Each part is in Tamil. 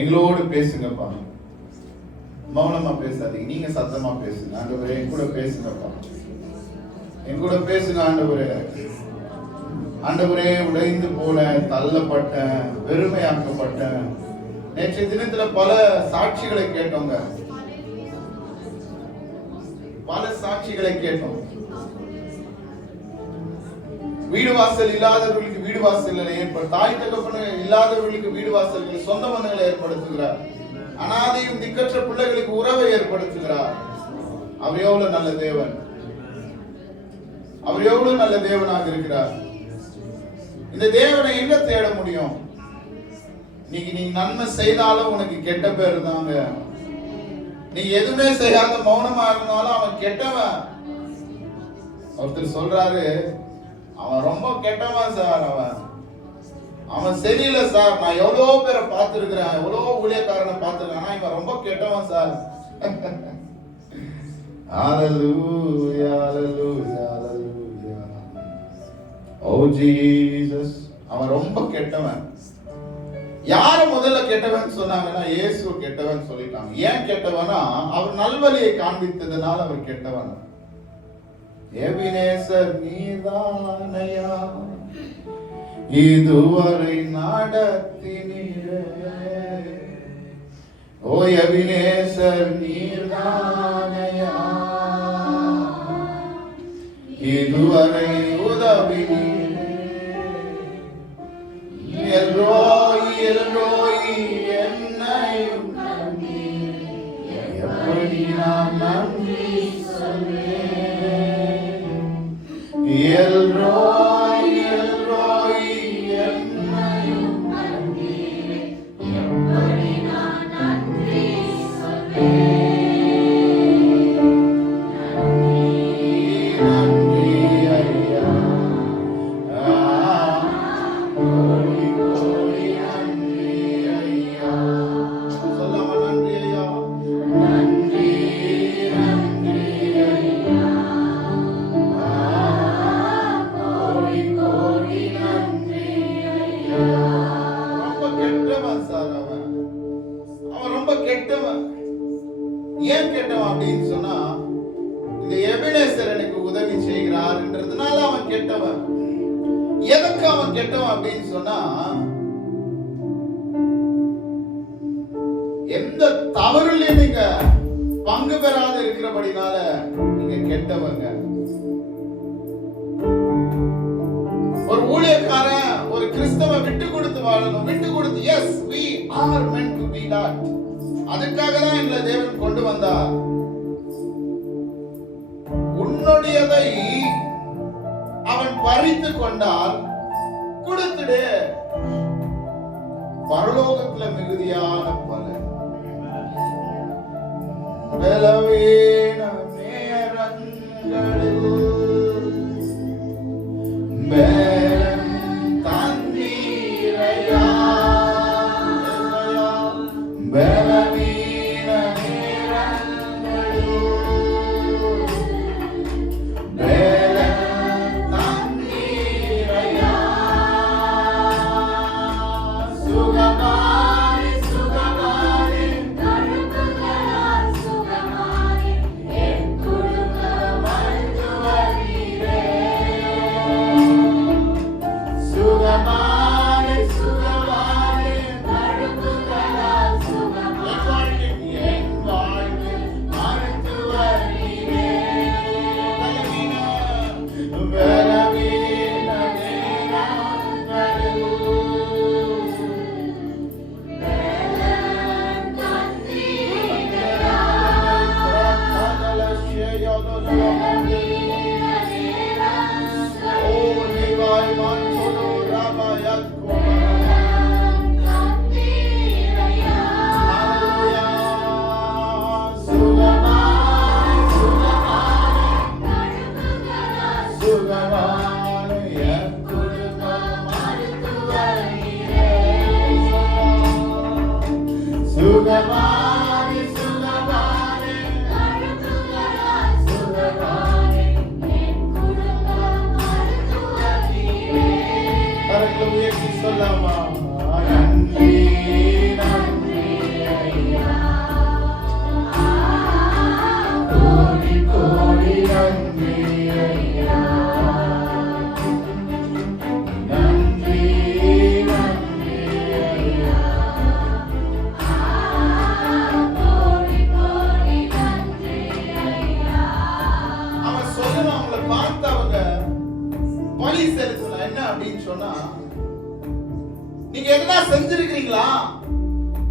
எங்களோடு பேசுங்கப்பா. மௌனமா பேசாதீங்க, நீங்க சத்தமா பேசுங்க. ஆண்டவரே என் கூட பேசுங்கப்பா, என் கூட பேசுங்க ஆண்டவரே. ஆண்டவரே உடைந்து போன, தள்ளப்பட்ட, வெறுமையாக்கப்பட்ட, நேற்றைய தினத்துல பல சாட்சிகளை கேட்டோங்க, பல சாட்சிகளை கேட்டோம். வீடு வாசல் இல்லாதவர்களுக்கு வீடு வாசல் ஏற்படும், தாய் தகப்பன இல்லாதவர்களுக்கு வீடு வாசல்களை, சொந்த பந்தங்களை ஏற்படுத்துகிறார். அனாதையும் திக்கற்ற பிள்ளைகளுக்கு உறவை ஏற்படுத்துகிறார். அவர் எவ்வளவு நல்ல தேவன், அவர் எவ்வளவு நல்ல தேவனாக இருக்கிறார். இந்த தேவனை எங்க தேட முடியும்? நீ நன்மை செய்தாலும் உனக்கு கெட்ட பேர் தாங்க. நீ எதுவுமே செய்யாத மௌனமா இருந்தாலும் அவன் கெட்டவன். ஒருத்தர் சொல்றாரு, அவன் ரொம்ப கெட்டவன் சார், அவன் சரியில்லை சார், நான் எவ்வளவு பேரை பார்த்திருக்கிறேன், எவ்வளவு ஊழியக்காரனை பார்த்திருக்கேன், ஆனா இவன் ரொம்ப கெட்டவன் சார். ஹalleluya hallelujah hallelujah. Oh Jesus, அவன் ரொம்ப கெட்டவன். யார முதல்ல கெட்டவன் சொன்னாங்கன்னா இயேசு கெட்டவன் சொல்லிட்டாங்க. ஏன் கெட்டவனா? அவர் நல்வழியை காண்பித்ததனால அவர் கெட்டவன். எபினேசர் நீதானையா இதுவரை நடத்தினீரே, ஓ எபினேசர் நீதானையா இதுவரை உதவினீரே, எல்ரோய் எல்ரோய் என்னையும் எப்படி நான் நன்றி சொல்வேன். எல்ரோய் எல்ரோய் என்னையும் எப்படி நான் நன்றி சொல்வேன். நன்றி ஐயா, கோடி கோடி நன்றி ஐயா. சொல்லாம நன்றி ஐயா, நன்றி நன்றி ஐயா, கோடி கோடி நன்றி ஐயா. ரொம்ப கெட்டவன் சார் அவன் ரொம்ப கெட்டவன். ஏன் கெட்டவன் அப்படின்னு சொன்னா, இந்த எபினேசர் எனக்கு உதவி செய்கிறார்ன்றதுனால அவன் கெட்டவன். எதுக்கு அவன் கெட்டவன் அப்படின்னு சொன்னா, எந்த தவறுலையும் நீங்க பங்கு பெறாத இருக்கிறபடினால நீங்க கெட்டவங்க. ஒரு ஊழியக்காரன் ஒரு கிறிஸ்தவ விட்டு கொடுத்து வாழணும், விட்டு கொடுத்து, yes we are meant to be that. அதுக்காக தான் எங்களை தேவன் கொண்டு வந்தார். உன்னுடையதை அவன் பறித்து கொண்டால் கொடுத்துடு, பரலோகத்துல மிகுதியான பலன். பலவீன நேரங்களில் மேலும் தண்ணீரையா, பலவீன நேரங்களில் மேலும் தண்ணீரையா, சுகமானி சுகமானி தழும்புகளால் சுகமானி என் குடும்ப மருத்துவரீரே, சுகமானி சுகமானி தழும்புகளால் சுகமானி என் வாழ்வில் மருத்துவரீரே, பலவீன நேரங்களில் சுகமானி சுகமானி தழும்புகளால் சுகமானி என் குடும்ப மருத்துவரீரே. கரங்களை உயர்த்தி சொல்லாமா? நன்றி நன்றி செஞ்சிருக்கிறீங்களா?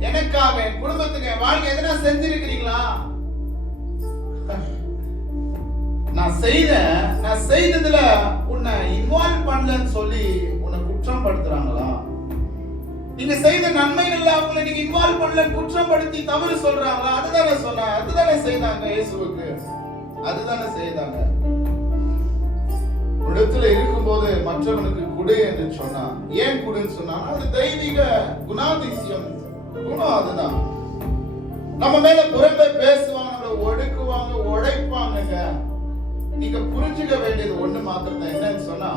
எனக்காக, என் குடும்பத்துக்கு, என் வாழ்க்கை எதனா செஞ்சிருக்கிறீங்களா? நான் செய்ததுல உன்னை இன்வால்வ் பண்ணலன்னு சொல்லி உன்னை குற்றம் படுத்துறாங்களா? நீங்க செய்த நன்மைகள்ல அவங்களை நீங்க இன்வால்வ் பண்ணலன்னு குற்றம் படுத்தி தவறு சொல்றாங்களா? அதுதானே செய்தாங்க இயேசுவுக்கு. அதுதானே செய்தாங்க. இடத்துல இருக்கும்போது மற்றவனுக்கு குடு என்று சொன்னா, ஏன் குடுன்னு சொன்னா, அது தெய்வீக குணாதிசயம், குணம். அதுதான். நம்ம மேல புறம்பே பேசுவாங்க, ஒடுக்குவாங்க, உழைப்பாங்க. நீங்க புரிஞ்சுக்க வேண்டியது ஒண்ணு மாத்திரம் தான். என்னன்னு சொன்னா,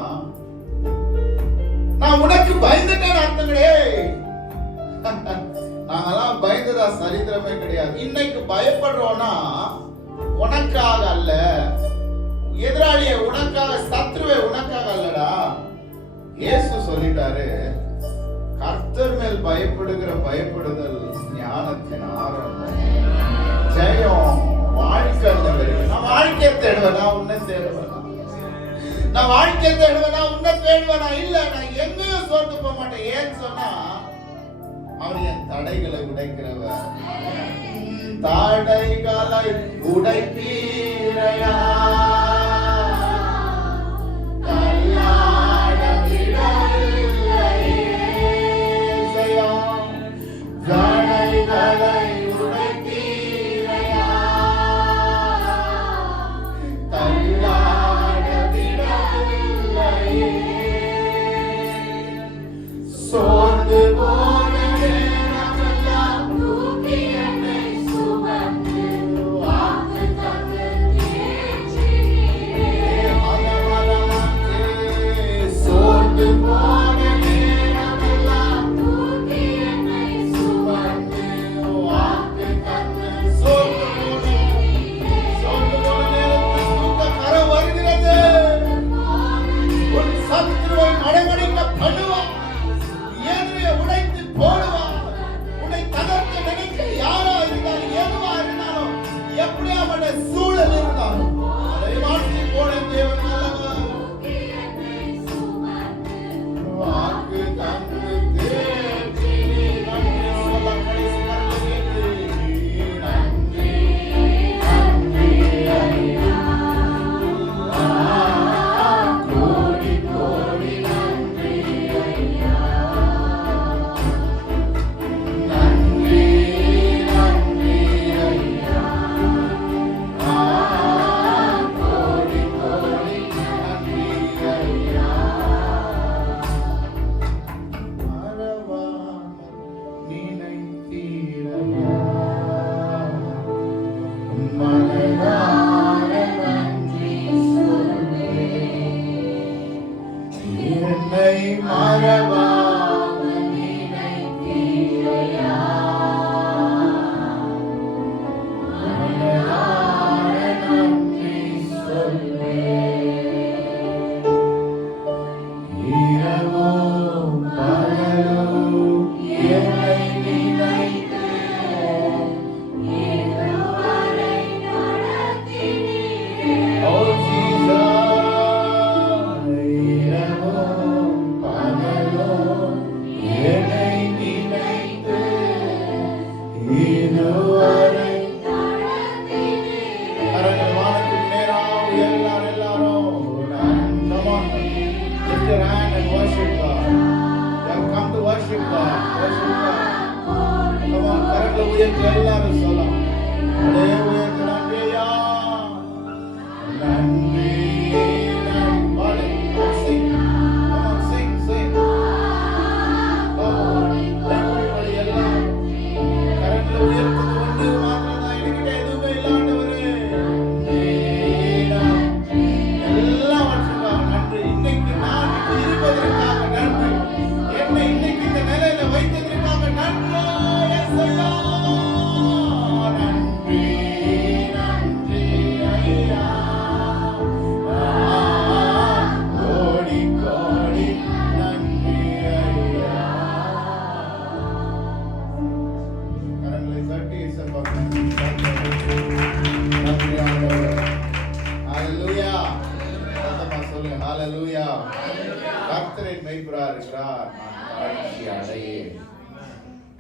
நான் உனக்கு பயந்துட்டேன் அர்த்தம் கிடையாது. நாங்கெல்லாம் பயந்ததா சரித்திரமே கிடையாது. இன்னைக்கு பயப்படுறோம்னா உனக்காக அல்ல, எதிராளிய உனக்காக, சத்ருவே உனக்காக அல்லடா. இயேசு சொல்லிட்டாரு, கர்த்தர் மேல் பயப்படுதல் ஞானத்தின் ஆரம்பம். ஜெயம் வாழ்க்கை. நான் வாழ்க்கையை தேடுவேனா, உன்னை தேடுவேனா? நான் வாழ்க்கையை தேடுவேனா, உன்னை தேடுவேனா? இல்ல, நான் எங்கேயும் சோர்ந்து போக மாட்டேன். ஏன்னு சொன்னா, அவர் என் தடைகளை உடைக்கிறவர். தடைகளை உடைப்பீரையா, எல்லாரும் சொல்லலாம்.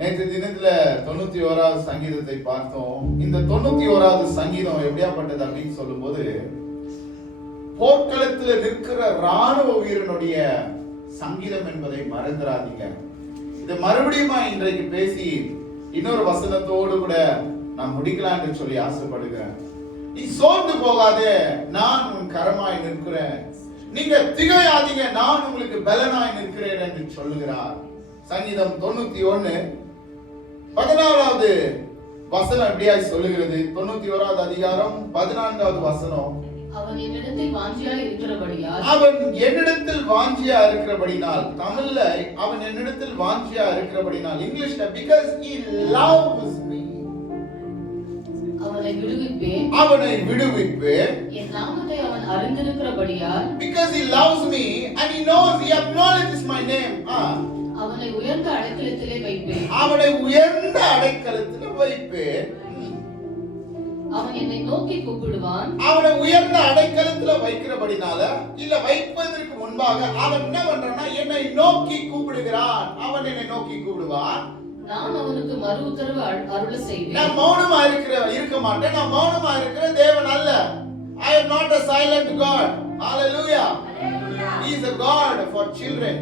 நேற்று தினத்துல 91வது சங்கீதத்தை பார்த்தோம். இந்த 91வது சங்கீதம் எப்படியாப்பட்டது அப்படின்னு சொல்லும் போது, போர்க்களத்தில் நிற்கிற ராணுவ வீரனுடைய சங்கீதம் என்பதை மறந்துடாதீங்க. இதை மறுபடியும் இன்றைக்கு பேசி இன்னொரு வசனத்தோடு கூட நான் முடிக்கலாம் என்று சொல்லி ஆசைப்படுகிறேன். நீ சோர்ந்து போகாதே, நான் உன் கரமாய் நிற்கிறேன். நீங்க திகையாதீங்க, நான் உங்களுக்கு பலனாய் நிற்கிறேன் என்று சொல்லுகிறார். சங்கீதம் 91:14 வசனம் எப்படியாய் சொல்லுகிறது? 91வது அதிகாரம் 14வது வசனம். அவன் என்னிடத்தில் வாஞ்சியா இருக்கிறபடினால், தமிழ்ல அவன் என்னிடத்தில் வாஞ்சியா இருக்கிறபடினால், இங்கிலீஷ்ல because he loves me, அவனை விடுவிப்பேன், என் நாமத்தை அவன் அறிந்திருக்கிறபடியால், because he loves me and he knows, he acknowledges my name, அவனை உயர்ந்த அடைக்கலத்திலே வைப்பேன், அவன் என்னை நோக்கி கூப்பிடுவான். அவனை உயர்ந்த அடைக்கலத்துல வைக்கிறபடினால, இல்ல வைப்பதற்கு முன்பாக அவன் என்ன பண்றான்னா, என்னை நோக்கி கூப்பிடுகிறான். அவன் என்னை நோக்கி கூப்பிடுவான், நான் அவனுக்கு மறு உத்தரவு அருள செய்வேன். நான் மௌனமா இருக்க மாட்டேன். நான் மௌனமா இருக்கிற தேவன் அல்ல. I am not a silent God. Hallelujah. He is a God for children.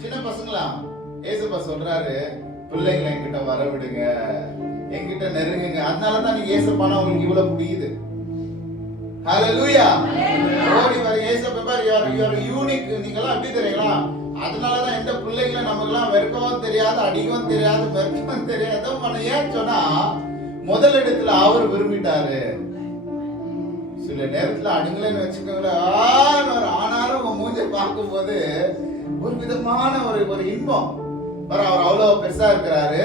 சின்ன பசங்களா, ஏசப்பா சொல்றாரு, பிள்ளைங்களை என்கிட்ட வர விடுங்க, என்கிட்ட நெருங்குங்க. அதனாலதான் நீங்க ஏசப்பானா உங்களுக்கு இவ்வளவு புரியுது. ஹalleluya. ஓடி வர ஏசப்பா பாரு, you are unique. நீங்கலாம் அப்படி தெரியுங்களா? அதனாலதான் எந்த பிள்ளைகளை நமக்கெல்லாம் வெறுக்கவும் தெரியாது, அடிக்கவும் தெரியாது, வெறுக்கவும் தெரியாது. ஏன் சொன்னா, முதல் இடத்துல அவர் விரும்பிட்டாரு. சில நேரத்துல அடுங்களேன்னு வச்சுக்கோங்களேன், ஆனாலும் உங்க மூஞ்சை பார்க்கும் போது ஒரு விதமான ஒரு இன்பம். அவர் அவ்வளவு பெருசா இருக்கிறாரு,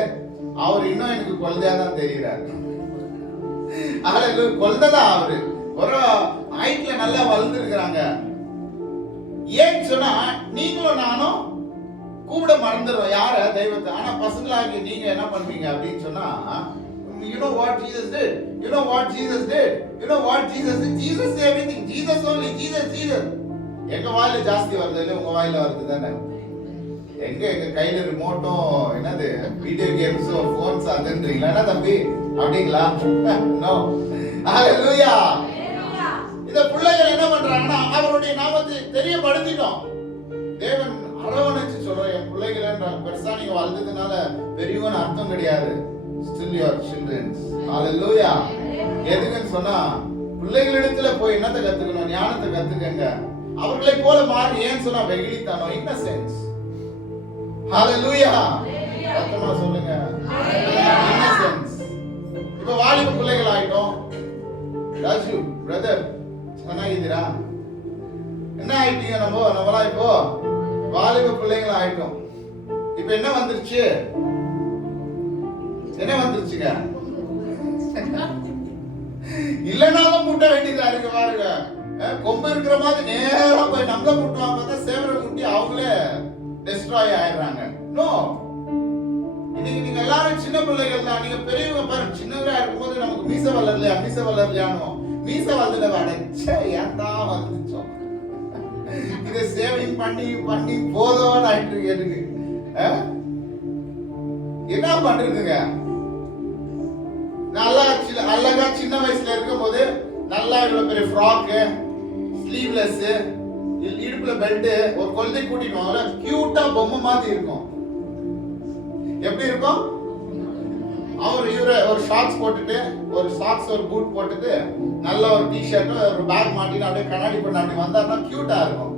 அவர் இன்னும் எனக்கு குழந்தையா தான் தெரிகிறாரு. குழந்தைதான் அவரு, ஒரு ஹைட்ல நல்லா வளர்ந்துருக்கிறாங்க. ஏன்னு சொன்னா, நீங்களும் நானும் கூப்பிட மறந்துடுறோம் யார, தெய்வத்தை. ஆனா பசங்களாகி நீங்க என்ன பண்ணுவீங்க அப்படின்னு சொன்னா, you know what Jesus did, you know what Jesus did, you know what Jesus did. Jesus everything, Jesus only, Jesus. எங்க வாயில ஜாஸ்தி வருது இல்ல, உங்க வாயில வருது தானே? எங்க கையில ரிமோட்டும் என்னது வீடியோ கேம்ஸோ போன்ஸ் அதுன்றீங்களா என்ன தம்பி? அப்படிங்களா? நோ. ஹalleluya. இந்த பிள்ளைகள் என்ன பண்றாங்கன்னா, அவருடைய நாமத்தை தெரியப்படுத்திட்டோம். தேவன் அரவணைச்சு சொல்றோம், என் பிள்ளைகள் பெருசா நீங்க வளர்ந்ததுனால பெரியவன் அர்த்தம் கிடையாது. Still your children. Hallelujah. எதுக்குன்னு சொன்னா, பிள்ளைகளிடத்துல போய் என்னத்தை கத்துக்கணும்? ஞானத்தை கத்துக்கங்க. அவர்களை போல மாறி, ஏன் சொன்னா வெகுளித்தனம், இன்னசென்ஸ். Hallelujah. சத்தமா சொல்லுங்க. இன்னசென்ஸ். இப்ப வாலிப பிள்ளைகள் ஆயிட்டோம். ராஜு பிரதர் சொன்னாங்கடா, என்ன ஆயிட்டீங்க? நம்மளா இப்போ வாலிப பிள்ளைகள் ஆயிட்டோம். இப்ப என்ன வந்துருச்சுங்க? இல்லனாலும் முட்ட வேண்டியதா இருக்கு பாருங்க. கொம்பு இருக்கிற மாதிரி நேரா போய் நம்மள முட்டுவாங்க, பார்த்தா சேவரை முட்டி அவங்களே டெஸ்ட்ராய் ஆயிடுறாங்க. நோ, இன்னைக்கு நீங்க எல்லாரும் சின்ன பிள்ளைகள் தான். நீங்க பெரியவங்க பாருங்க, சின்னவரா இருக்கும்போது நமக்கு மீச வளரலையானோ மீச வளர்ந்துட அடைச்ச ஏன்டா வந்துச்சோம். இதை சேவிங் பண்ணி போதோன்னு ஆயிட்டு இருக்கு. என்ன பண்றதுங்க? அழகா சின்ன வயசுல இருக்கும் போது நல்லா இவ்வளவு பெரிய ஃப்ராக், ஸ்லீவ்லெஸ், இடுப்புல பெல்ட், ஒரு குழந்தை கூட்டிட்டு வாங்கல, கியூட்டா பொம்மை மாதிரி இருக்கும். எப்படி இருக்கும்? இவரு ஒரு ஷார்ட்ஸ் போட்டுட்டு, ஒரு சாக்ஸ், ஒரு பூட் போட்டுட்டு, நல்ல ஒரு டி-ஷர்ட், ஒரு பேக் மாட்டிட்டு அப்படியே கண்ணாடி பண்ண அப்படி வந்தாருன்னா கியூட்டா இருக்கும்.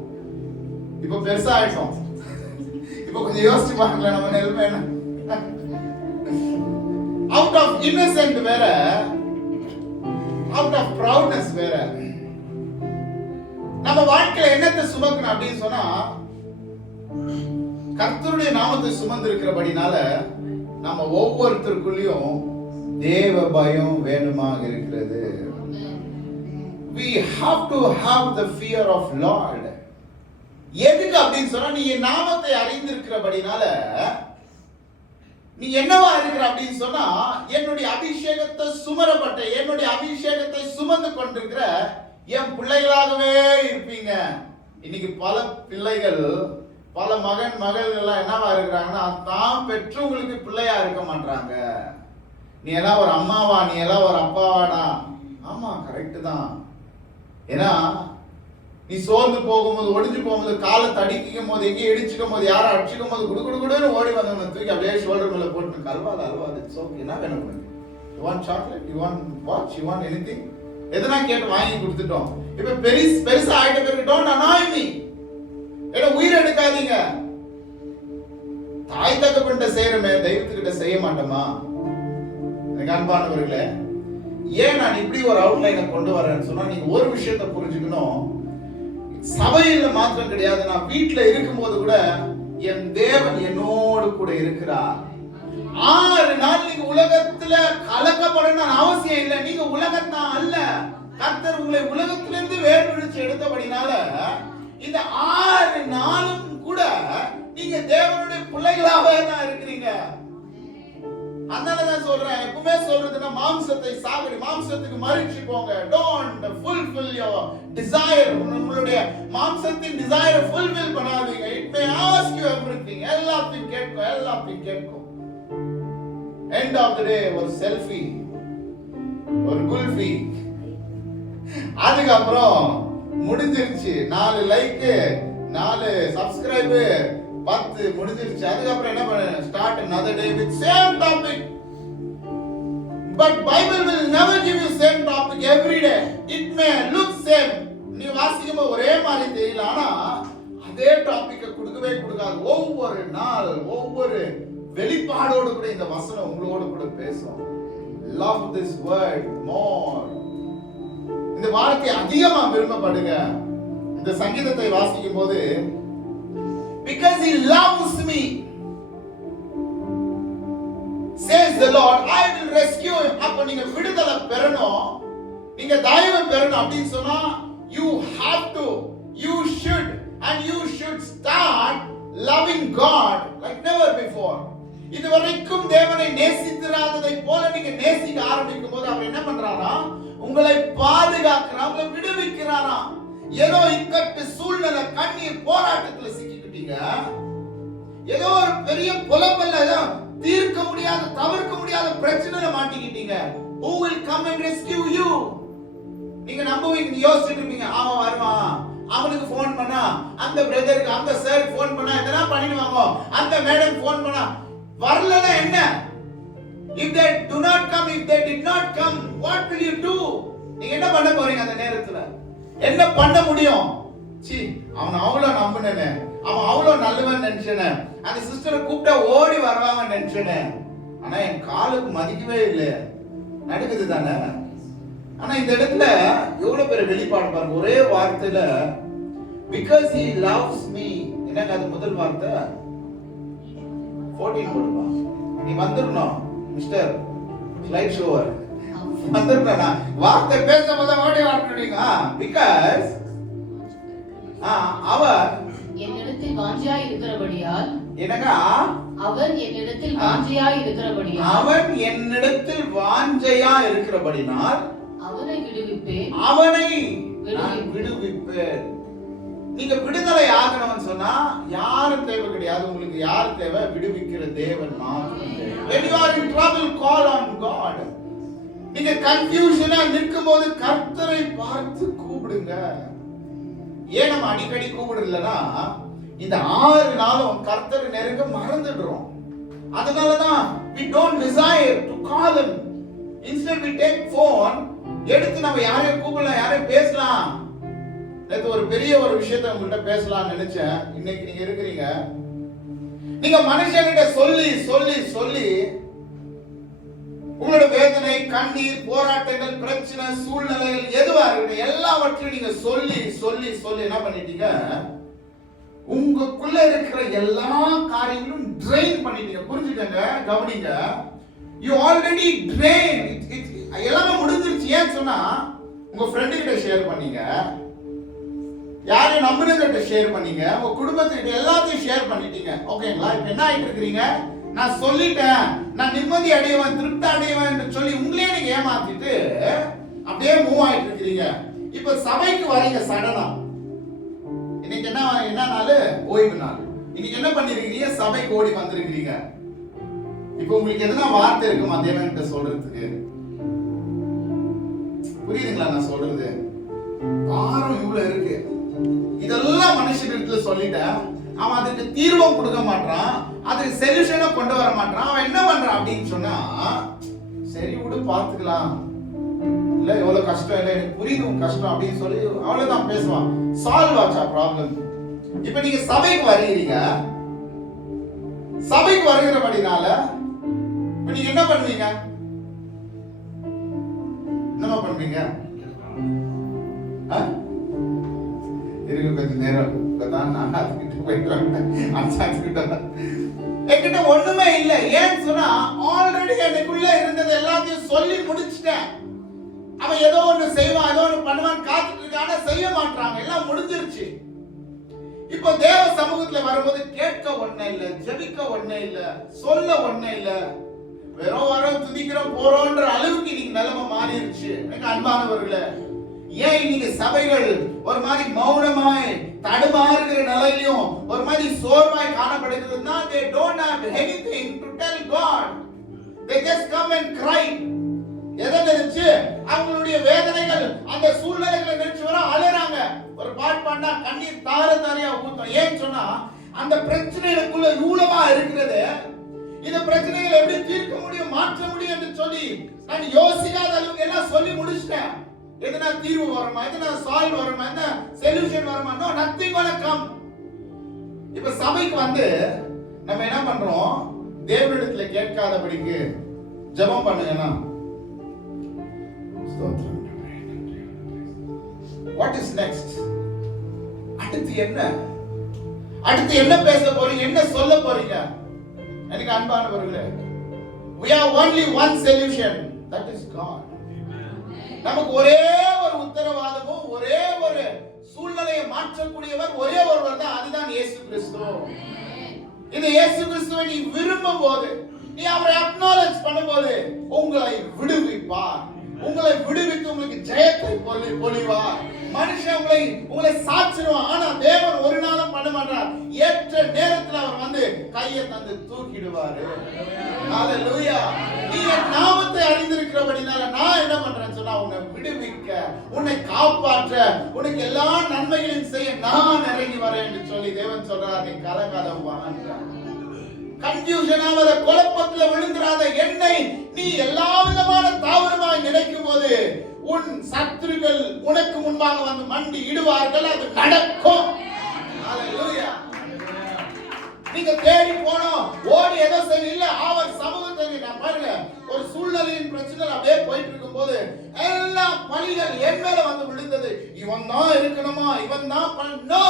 இப்ப பெருசா ஆயிட்டோம். இப்ப கொஞ்சம் யோசிச்சு பாருங்களேன், நம்ம நிலைமை என்ன? அவுட் ஆஃப் இன்னசென்ட் வேற, அவுட் ஆஃப் ப்ரௌட்னஸ் வேற. நம்ம வாழ்க்கையில என்னத்தை சுமக்கணும் அப்படின்னு சொன்னா, கர்த்தருடைய நாமத்தை சுமந்திருக்கிறபடினால நம்ம ஒவ்வொருத்தருக்குள்ளேயும் தேவ பயம் வேணுமாக இருக்கிறது. We have to have the fear of Lord. எதுக்கு அப்படின்னு சொன்னா, நீ என் நாமத்தை அறிந்திருக்கிறபடினால நீ என்னவா இருக்கிற அப்படின்னு சொன்னா, என்னுடைய அபிஷேகத்தை சுமரப்பட்ட, என்னுடைய அபிஷேகத்தை சுமந்து கொண்டிருக்கிற என் பிள்ளைகளாகவே இருப்பீங்க. இன்னைக்கு பல பிள்ளைகள் பல மகன் மகள் எல்லாம் என்னவா இருக்கிறாங்கன்னா தான் பெற்றவங்களுக்கு பிள்ளையா இருக்க மாட்டாங்க. நீ எல்லாம் ஒரு அம்மாவா, நீ எல்லாம் ஒரு அப்பாவாடா. ஆமா, கரெக்ட் தான். ஏன்னா நீ சோர்ந்து போகும்போது, ஒடிஞ்சு போகும்போது, காலை தடிக்கும் போது, எங்கேயும் இடிச்சுக்கும் போது, யாரும் அடிச்சுக்கும் போது குடுன்னு ஓடி வந்தவனை தூக்கி அப்படியே ஷோல்டர் மேல போட்டு அல்வாது இட்ஸ் ஓகே, என்ன வேணும் உனக்கு? You want chocolate, you want watch, you want anything, எதனா கேட்டு வாங்கி கொடுத்துட்டோம். இப்ப பெருசா ஆயிட்ட பிறகு டோன்ட் அனாய் மீ, ஏன்னா உயிர் எடுக்காதீங்க. தாய் தகப்பன்கிட்ட செய்யறமே, தெய்வத்துக்கிட்ட செய்ய மாட்டோமா? எனக்கு அன்பானவர்களே, ஏன் நான் இப்படி ஒரு அவுட்லைனை கொண்டு வரேன்னு சொன்னா, நீங்க ஒரு விஷயத்தை புரிஞ்சுக்கணும். சபையில மாத்திரம் கிடையாது, நான் வீட்டுல இருக்கும்போது கூட என் தேவன் என்னோடு கூட இருக்கிறார். 6 நாள் நீங்க உலகத்துல கலக்கப்படணும் அவசியம் இல்லை. நீங்க உலகத்தான் அல்ல. கர்த்தர் உங்களை உலகத்திலிருந்து வேறுபிடிச்சு எடுத்தபடினால இந்த 6 நாளும் கூட நீங்க தேவனுடைய பிள்ளைகளாக தான் இருக்கிறீங்க. அதனாலதான் சொல்றேன், எப்பவுமே சொல்றதுன்னா மாம்சத்தை சாகடி, மாம்சத்துக்கு மறிச்சு போங்க. Don't fulfill your desire. உங்களுடைய மாம்சத்தின் desire fulfill பண்ணாதீங்க. it may ask you everything, எல்லாத்தையும் கேட்கும். end of the day ஒரு செல்ஃபி, ஒரு குல்ஃபி, அதுக்கப்புறம் முடிஞ்சிருச்சு. 4 லைக், 4 சப்ஸ்கிரைப், 10 முடிஞ்சிருச்சு. அதுக்கப்புறம் என்ன பண்ண? start another day with same topic. But Bible will never give you same topic every day. It may look same. நீ வாசிக்கும்போது ஒரே மாதிரி தெரியல, ஆனா அதே டாபிக்க கொடுக்கவே கொடுக்காது. ஒவ்வொரு நாள் ஒவ்வொரு வெளிப்பாடோடு கூட இந்த வசனம் உங்களோடு கூட பேசும். Love this word more. இந்த வார்த்தை அதிகமா விரும்பப்படுங்க. இந்த சங்கீதத்தை வாசிக்கும் போது because he loves me, says the Lord, I will rescue him. அப்ப நீங்க விடுதலை பெறணும், நீங்க தயவு பெறணும் அப்படின்னு சொன்னா you have to, you should, and you should start loving God like never before. இதுவரைக்கும் தேவனை நேசித்திராததை போல நீங்க நேசிக்க ஆரம்பிக்கும் போது அவர் என்ன பண்றாரா? உங்களை பாதுகாக்கிறார், உங்களை விடுவிக்கிறாரா. ஏதோ இக்கட்டு சூழ்நிலை, கண்ணீர், போராட்டத்துல சிக்கிக்கிட்டீங்க, ஏதோ ஒரு பெரிய புலம்பல்ல, ஏதோ தீர்க்க முடியாத, தவிர்க்க முடியாத பிரச்சனையில மாட்டிக்கிட்டீங்க. who will come and rescue you? நீங்க நம்புவீங்க, யோசிச்சுட்டு இருப்பீங்க, அவன் வருவான், அவனுக்கு போன் பண்ணா, அந்த பிரதருக்கு, அந்த சாருக்கு போன் பண்ணா இதெல்லாம் பண்ணிடுவாங்க, அந்த மேடம் போன் பண்ணா வரலனா என்ன? if they do not come, if they did not come, what will you do? நீங்க என்ன பண்ண போறீங்க அந்த நேரத்துல? என்ன பண்ண முடியும்? சி, அவன் அவ்வளவு நம்பினேனே, அவன் அவ்வளவு நல்லவன் நினைச்சேனே, அந்த சிஸ்டரை கூப்பிட்டா ஓடி வருவாங்க நினைச்சேனே, ஆனா என் காலுக்கு மதிக்கவே இல்லை. நடக்குது தானே? ஆனா இந்த இடத்துல எவ்வளவு பெரிய வெளிப்பாடு பாருங்க. ஒரே வார்த்தையில because he loves me. என்னங்க அது முதல் வார்த்தை? 14 போடுவா. நீ வந்துடணும் மிஸ்டர் ஸ்லைட் ஷோவர், வந்துடணும். வார்த்தை பேசும்போது ஓடி வரணுங்க. because அவர் என்னிடத்தில் வாஞ்சியாய் இருக்கிறபடியால், என்னங்க? அவர் என்னிடத்தில் வாஞ்சியாய் இருக்கிறபடியால், அவன் என்னிடத்தில் வாஞ்சையா இருக்கிறபடினால் அவனை விடுவிப்பேன், அவனை விடுவிப்பேன். நீங்க விடுதலை ஆகணும்னு சொன்னா யாரும் தேவை கிடையாது. உங்களுக்கு யார் தேவை? விடுவிக்கிற தேவன் மாத்திரம் தேவை. when you are in trouble, call on God. நீங்க கன்ஃபியூஷனா நிற்கும்போது கர்த்தரை பார்த்து கூப்பிடுங்க. ஏன் நம்ம அடிக்கடி கூப்பிடுறதுலனா, இந்த 6 நாளும் கர்த்தரை நெருங்க மறந்துடுறோம். அதனாலதான் we don't desire to call him. instead we take phone, எடுத்து நம்ம யாரையும் கூப்பிடலாம், யாரையும் பேசலாம். நேத்து ஒரு பெரிய ஒரு விஷயத்தை உங்கள்கிட்ட பேசலாம்னு நினைச்சேன். இன்னைக்கு நீங்க இருக்கிறீங்க, நீங்க மனுஷங்கிட்ட சொல்லி சொல்லி சொல்லி உங்களோட வேதனை, கண்ணீர், போராட்டங்கள், பிரச்சனை, சூழ்நிலைகள் எதுவா இருக்கு எல்லாவற்றையும் நீங்க சொல்லி சொல்லி சொல்லி என்ன பண்ணிட்டீங்க? உங்களுக்குள்ள இருக்கிற எல்லா காரியங்களும் ட்ரெயின் பண்ணிட்டீங்க. புரிஞ்சுக்கங்க, கவனிங்க. you already drained. எல்லாமே முடிஞ்சிருச்சு. ஏன் சொன்னா உங்க ஃப்ரெண்டு கிட்ட ஷேர் பண்ணீங்க, யாரையும் நம்பினவங்கிட்ட ஷேர் பண்ணீங்க, உங்க குடும்பத்துக்கிட்ட எல்லாத்தையும் ஷேர் பண்ணிட்டீங்க. ஓகேங்களா? இப்ப என்ன ஆயிட்டு இருக்கிறீங்க? நான் சொல்லிட்டேன், நான் நிம்மதி அடைவேன், திருப்தி அடைவேன் சொல்லி உங்களே நீங்க ஏமாத்திட்டு அப்படியே மூவ் ஆயிட்டு இருக்கிறீங்க. இப்ப சபைக்கு வரீங்க சடனா. இன்னைக்கு என்ன நாள்? ஓய்வு நாள். இன்னைக்கு என்ன பண்ணிருக்கீங்க? சபைக்கு ஓடி வந்திருக்கீங்க. இப்போ உங்களுக்கு எதனா வார்த்தை இருக்குமா தேவன்கிட்ட சொல்றதுக்கு? புரியுதுங்களா நான் சொல்றது? பாரம் இவ்வளவு இருக்கு. இதெல்லாம் மனுஷனிடத்துல சொல்லிட்டேன், அவன் அதுக்கு தீர்வும் கொடுக்க மாட்டான், அதுக்கு சொல்யூஷனும் கொண்டு வர மாட்டான். அவன் என்ன பண்றான் அப்படின்னு சொன்னா, சரி விடு பாத்துக்கலாம், இல்ல எவ்வளவு கஷ்டம், இல்ல எனக்கு புரியுது உன் கஷ்டம் அப்படின்னு சொல்லி அவ்வளவுதான் பேசுவான். சால்வ் ஆச்சா ப்ராப்ளம்? இப்ப நீங்க சபைக்கு வருகிறீங்க, சபைக்கு வருகிறபடினால இப்ப நீங்க என்ன பண்ணுவீங்க? என்ன பண்ணுவீங்க? இருக்கு கொஞ்சம் நேரம் நான் அதுக்கிட்ட போயிட்டு என்கிட்ட ஒண்ணுமே இல்லை. ஏன்னு சொன்னா ஆல்ரெடி எனக்குள்ள இருந்தது எல்லாத்தையும் சொல்லி முடிச்சிட்டேன். அவன் ஏதோ ஒண்ணு செய்வான், ஏதோ ஒண்ணு பண்ணுவான்னு காத்துட்டு இருக்கான, செய்ய மாட்டாங்க, எல்லாம் முடிஞ்சிருச்சு. இப்போ தேவ சமூகத்துல வரும்போது கேட்க ஒண்ணே இல்ல, ஜெபிக்க ஒண்ணே இல்ல, சொல்ல ஒண்ணே இல்ல, வெறும் வரோம் துதிக்கிறோம் போறோம்ன்ற அளவுக்கு இன்னைக்கு நிலைமை மாறிடுச்சு. எனக்கு அன்பானவர்களே, ஏன் இன்னைக்கு சபைகள் ஒரு மாதிரி மௌனமாய் தடுமாறுகிற நிலையிலும் ஒரு மாதிரி சோர்வாய் காணப்படுகிறதுனா, they don't have anything to tell God. They just come and cry. எதை நினைச்சு? அவங்களுடைய வேதனைகள், அந்த சூழ்நிலைகளை நினைச்சு வர அழறாங்க. ஒரு பாட்டு பாடினா கண்ணீர் தார தாரையா ஊத்தும். ஏன்னு சொன்னா அந்த பிரச்சனைகளுக்குள்ள இவ்வளவா இருக்கிறது. இந்த பிரச்சனைகளை எப்படி தீர்க்க முடியும், மாற்ற முடியும் என்று சொல்லி நான் யோசிக்காத அளவுக்கு எல்லாம் சொல்லி முடிச்சிட்டேன். எதனா தீர்வு வருமா, எதனா சால்வ் வருமா, என்ன சொல்யூஷன் வருமா? No, nothing will come. இப்ப சபைக்கு வந்து நம்ம என்ன பண்றோம்? தேவனிடத்துல கேட்காதபடிக்கு ஜெபம் பண்ணுங்கன்னா, what is next? அடுத்து என்ன? அடுத்து என்ன பேச போறீங்க, என்ன சொல்ல போறீங்க? எனக்கு அன்பானவர்களே, we have only one solution, that is God. நமக்கு ஒரே ஒரு உத்தரவாதமும், ஒரே ஒரு சூழ்நிலையை மாற்றக்கூடியவர் ஒரே ஒருவர் தான், அதுதான் இயேசு கிறிஸ்து. இந்த இயேசு கிறிஸ்துவை நீ விரும்பும் போது, நீ அவரை அக்னாலஜ் பண்ணும்போது உங்களை விடுவிப்பார். உங்களை விடுவித்து உங்களுக்கு ஜெயத்தை பொழிவார். மனுஷன் உங்களை சாட்சிடுவான். ஆனா தேவன் ஒரு நாளும் பண்ண மாட்டார். ஏற்ற நேரத்தில் அவர் வந்து கையை தந்து தூக்கிடுவாரு. ஹalleluya. நீ என் நாமத்தை அறிந்திருக்கிறபடினால நான் என்ன பண்றேன்னு சொன்னா, உன்னை விடுவிக்க, உன்னை காப்பாற்ற, உனக்கு எல்லா நன்மைகளையும் செய்ய நான் இறங்கி வரேன் என்று சொல்லி தேவன் சொல்றார். நீ கலங்காதவா, கன்ஃபியூஷன் ஆகாத, குழப்பத்துல விழுந்துராத. என்னை நீ எல்லா விதமான தாவரமாய் நினைக்கும் போது உன் சத்துருக்கள் உனக்கு முன்பாக வந்து மண்டி இடுவார்கள். அது நடக்கும். ஹalleluya. நீங்க தேடி போனோம், ஓடி ஏதோ செய்ய இல்ல, அவர் சமூகத்தை நான் பாருங்க, ஒரு சூழ்நிலையின் பிரச்சனை அப்படியே போயிட்டு இருக்கும் போது எல்லா பழிகள் என் மேல வந்து விழுந்தது. இவன் தான் இருக்கணுமா, இவன் தான் no,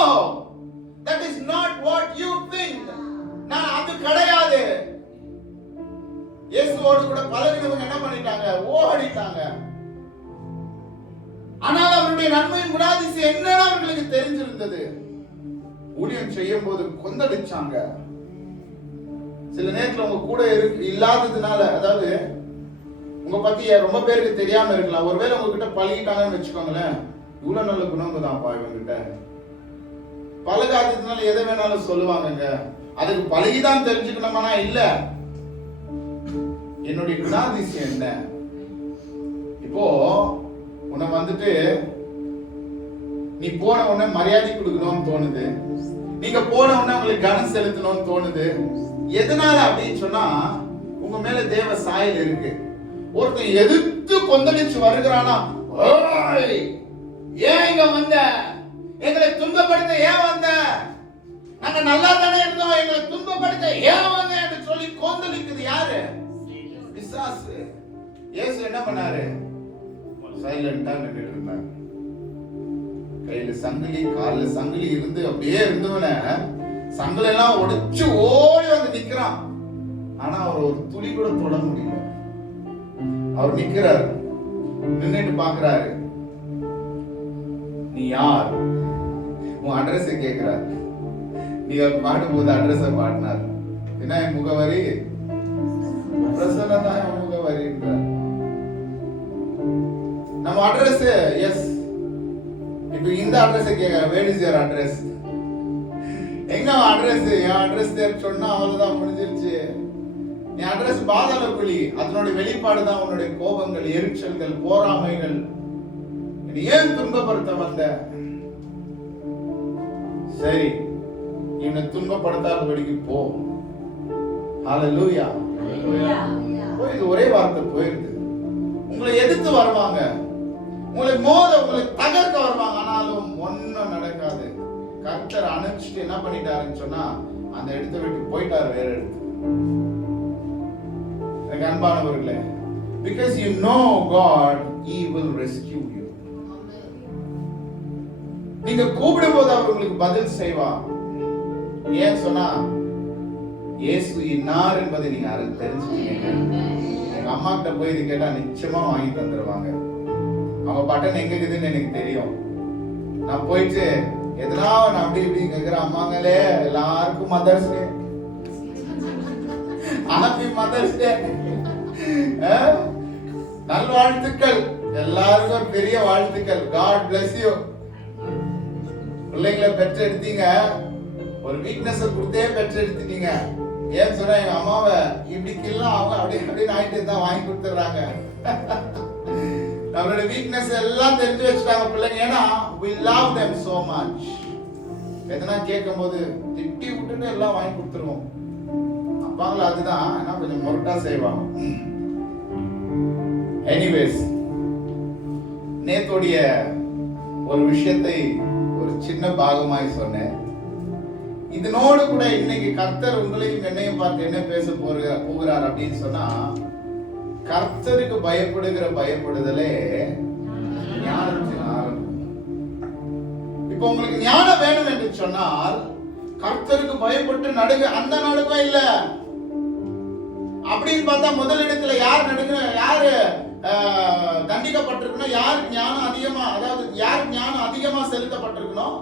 that is not what you think. நான் அது கிடையாது. இயேசுவோடு கூட பலரிடவங்க என்ன பண்ணிட்டாங்க? ஓடிட்டாங்க. ஆனால் அவருடைய நன்மையின் குணாதிசயம் என்னன்னு அவர்களுக்கு தெரிஞ்சிருந்தது. ஊழியம் செய்யும் போது கொந்தளிச்சாங்க. சில நேரத்துல உங்க கூட இல்லாததுனால, அதாவது உங்க பத்தி ரொம்ப பேருக்கு தெரியாம இருக்கலாம். ஒருவேளை உங்ககிட்ட பழகிட்டாங்கன்னு வச்சுக்கோங்களேன், இவ்வளவு நல்ல குணம் தான்ப்பா இவங்கிட்ட, பழகாததுனால எதை வேணாலும் சொல்லுவாங்க. அதுக்கு பழகிதான் தெரிஞ்சுக்கணுமானா இல்ல, என்னுடைய குணாதிசயம் என்ன. இப்போ உன்னை வந்துட்டு நீ போன உடனே மரியாதை கொடுக்கணும்னு தோணுது, நீங்க போன உடனே உங்களுக்கு கனம் செலுத்தணும்னு தோணுது. எதனால அப்படின்னு சொன்னா, உங்க மேல தேவ சாயல் இருக்கு. ஒருத்தன் எதிர்த்து கொந்தளிச்சு வருகிறானா, ஏன் இங்க வந்த, எங்களை துன்பப்படுத்த ஏன் வந்த, நாங்க நல்லா தானே இருந்தோம், எங்களை துன்பப்படுத்த ஏன் வந்த என்று சொல்லி கொந்தளிக்குது யாரு? பிசாசு. இயேசு என்ன பண்ணாரு? சைலண்டா நின்னுட்டு இருந்தார். கையில சங்கிலி, கால்ல சங்கிலி இருந்து அப்படியே இருந்தவன சங்கிலி எல்லாம் உடைச்சு ஓடி வந்து நிக்கிறான். ஆனா அவர் ஒரு துளி கூட தொட முடியல. அவர் நிக்கிறாரு, நின்னுட்டு பாக்குறாரு. நீ யார்? உன் அட்ரஸ் கேட்கிறாரு. நீங்க பாடும்போது அட்ரஸ் பாடினார். என்ன என் முகவரி? பிரசன்னதான் என் முகவரி. நம்ம அட்ரஸ் எஸ். இப்ப இந்த அட்ரஸ் கேட்க, வேர் இஸ் யுவர் அட்ரஸ்? எங்க அட்ரஸ்? என் அட்ரஸ் சொன்னா அவ்வளவுதான், முடிஞ்சிருச்சு. நீ அட்ரஸ் பாதாள குழி. அதனுடைய வெளிப்பாடு தான் உன்னுடைய கோபங்கள், எரிச்சல்கள், போராமைகள். நீ ஏன் துன்பப்படுத்த வந்த? சரி, இவனை துன்பப்படுத்தாதபடிக்கு போ. ஹல்லேலூயா. போயிது, ஒரே வார்த்தை போயிருக்கு. உங்களை எதிர்த்து வருவாங்க, உங்களை மோத, உங்களை தகர்க்க வருவாங்க. ஆனாலும் ஒன்னும் நடக்காது. கர்த்தர் அனுப்பிச்சுட்டு என்ன பண்ணிட்டாருன்னு சொன்னா அந்த இடத்தை விட்டு போயிட்டாரு வேற இடத்துக்கு. எனக்கு அன்பானவர்களே, because you know God, He will rescue you. நீங்க கூப்பிடும் போது அவர் உங்களுக்கு பதில் செய்வார். ஏன் சொன்னா இயேசு இன்னார் என்பதை நீங்க தெரிஞ்சுட்டீங்க. எங்க அம்மா கிட்ட போய் இது கேட்டா நிச்சயமா வாங்கி தந்துருவாங்க. அவங்க பட்டன் எங்க இருக்குதுன்னு எனக்கு தெரியும். நான் போயிட்டு எதனா நான் அப்படி இப்படி கேட்கிற, அம்மாங்களே எல்லாருக்கும் mother's day, happy mother's day, நல்வாழ்த்துக்கள், எல்லாருக்கும் பெரிய வாழ்த்துக்கள், காட் பிளஸ் யூ. பிள்ளைங்களை பெற்றெடுத்தீங்க, ஒரு வீக்னஸ் கொடுத்தே பெற்றெடுத்துட்டீங்க. ஏன் சொன்னா எங்க அம்மாவை இப்படிக்கெல்லாம் அவங்க அப்படி ஆயிட்டு தான் வாங்கி கொடுத்துறாங்க. நம்மளோட வீக்னஸ் எல்லாம் தெரிஞ்சு வச்சுட்டாங்க பிள்ளைங்க. ஏன்னா we love them so much. எதனா கேட்கும் போது திட்டி விட்டுட்டு எல்லாம் வாங்கி கொடுத்துருவோம். அப்பாங்கள அதுதான் என்ன கொஞ்சம் முரட்டா செய்வாங்க. எனிவேஸ், நேத்தோடைய ஒரு விஷயத்தை ஒரு சின்ன பாகமாய் சொன்னேன். இதனோடு கூட இன்னைக்கு கர்த்தர் உங்களையும் என்னையும் பார்த்து என்ன பேச போகிறார் அப்படின்னு சொன்னா, கர்த்தருக்கு பயப்படுகிற பயப்படுதலே ஞானத்தின் ஆரம்பம். இப்போ உங்களுக்கு ஞானம் வேணும் என்று சொன்னால் கர்த்தருக்கு பயப்பட்டு நடுங்க. அந்த நடுக்கம் இல்ல அப்படின்னு பார்த்தா முதலிடத்துல யார் நடுங்க, யாரு தண்டிக்கப்பட்டிருக்கணும், யாருக்கு ஞானம் அதிகமா, அதாவது யாருக்கு ஞானம் அதிகமா செலுத்தப்பட்டிருக்கணும்?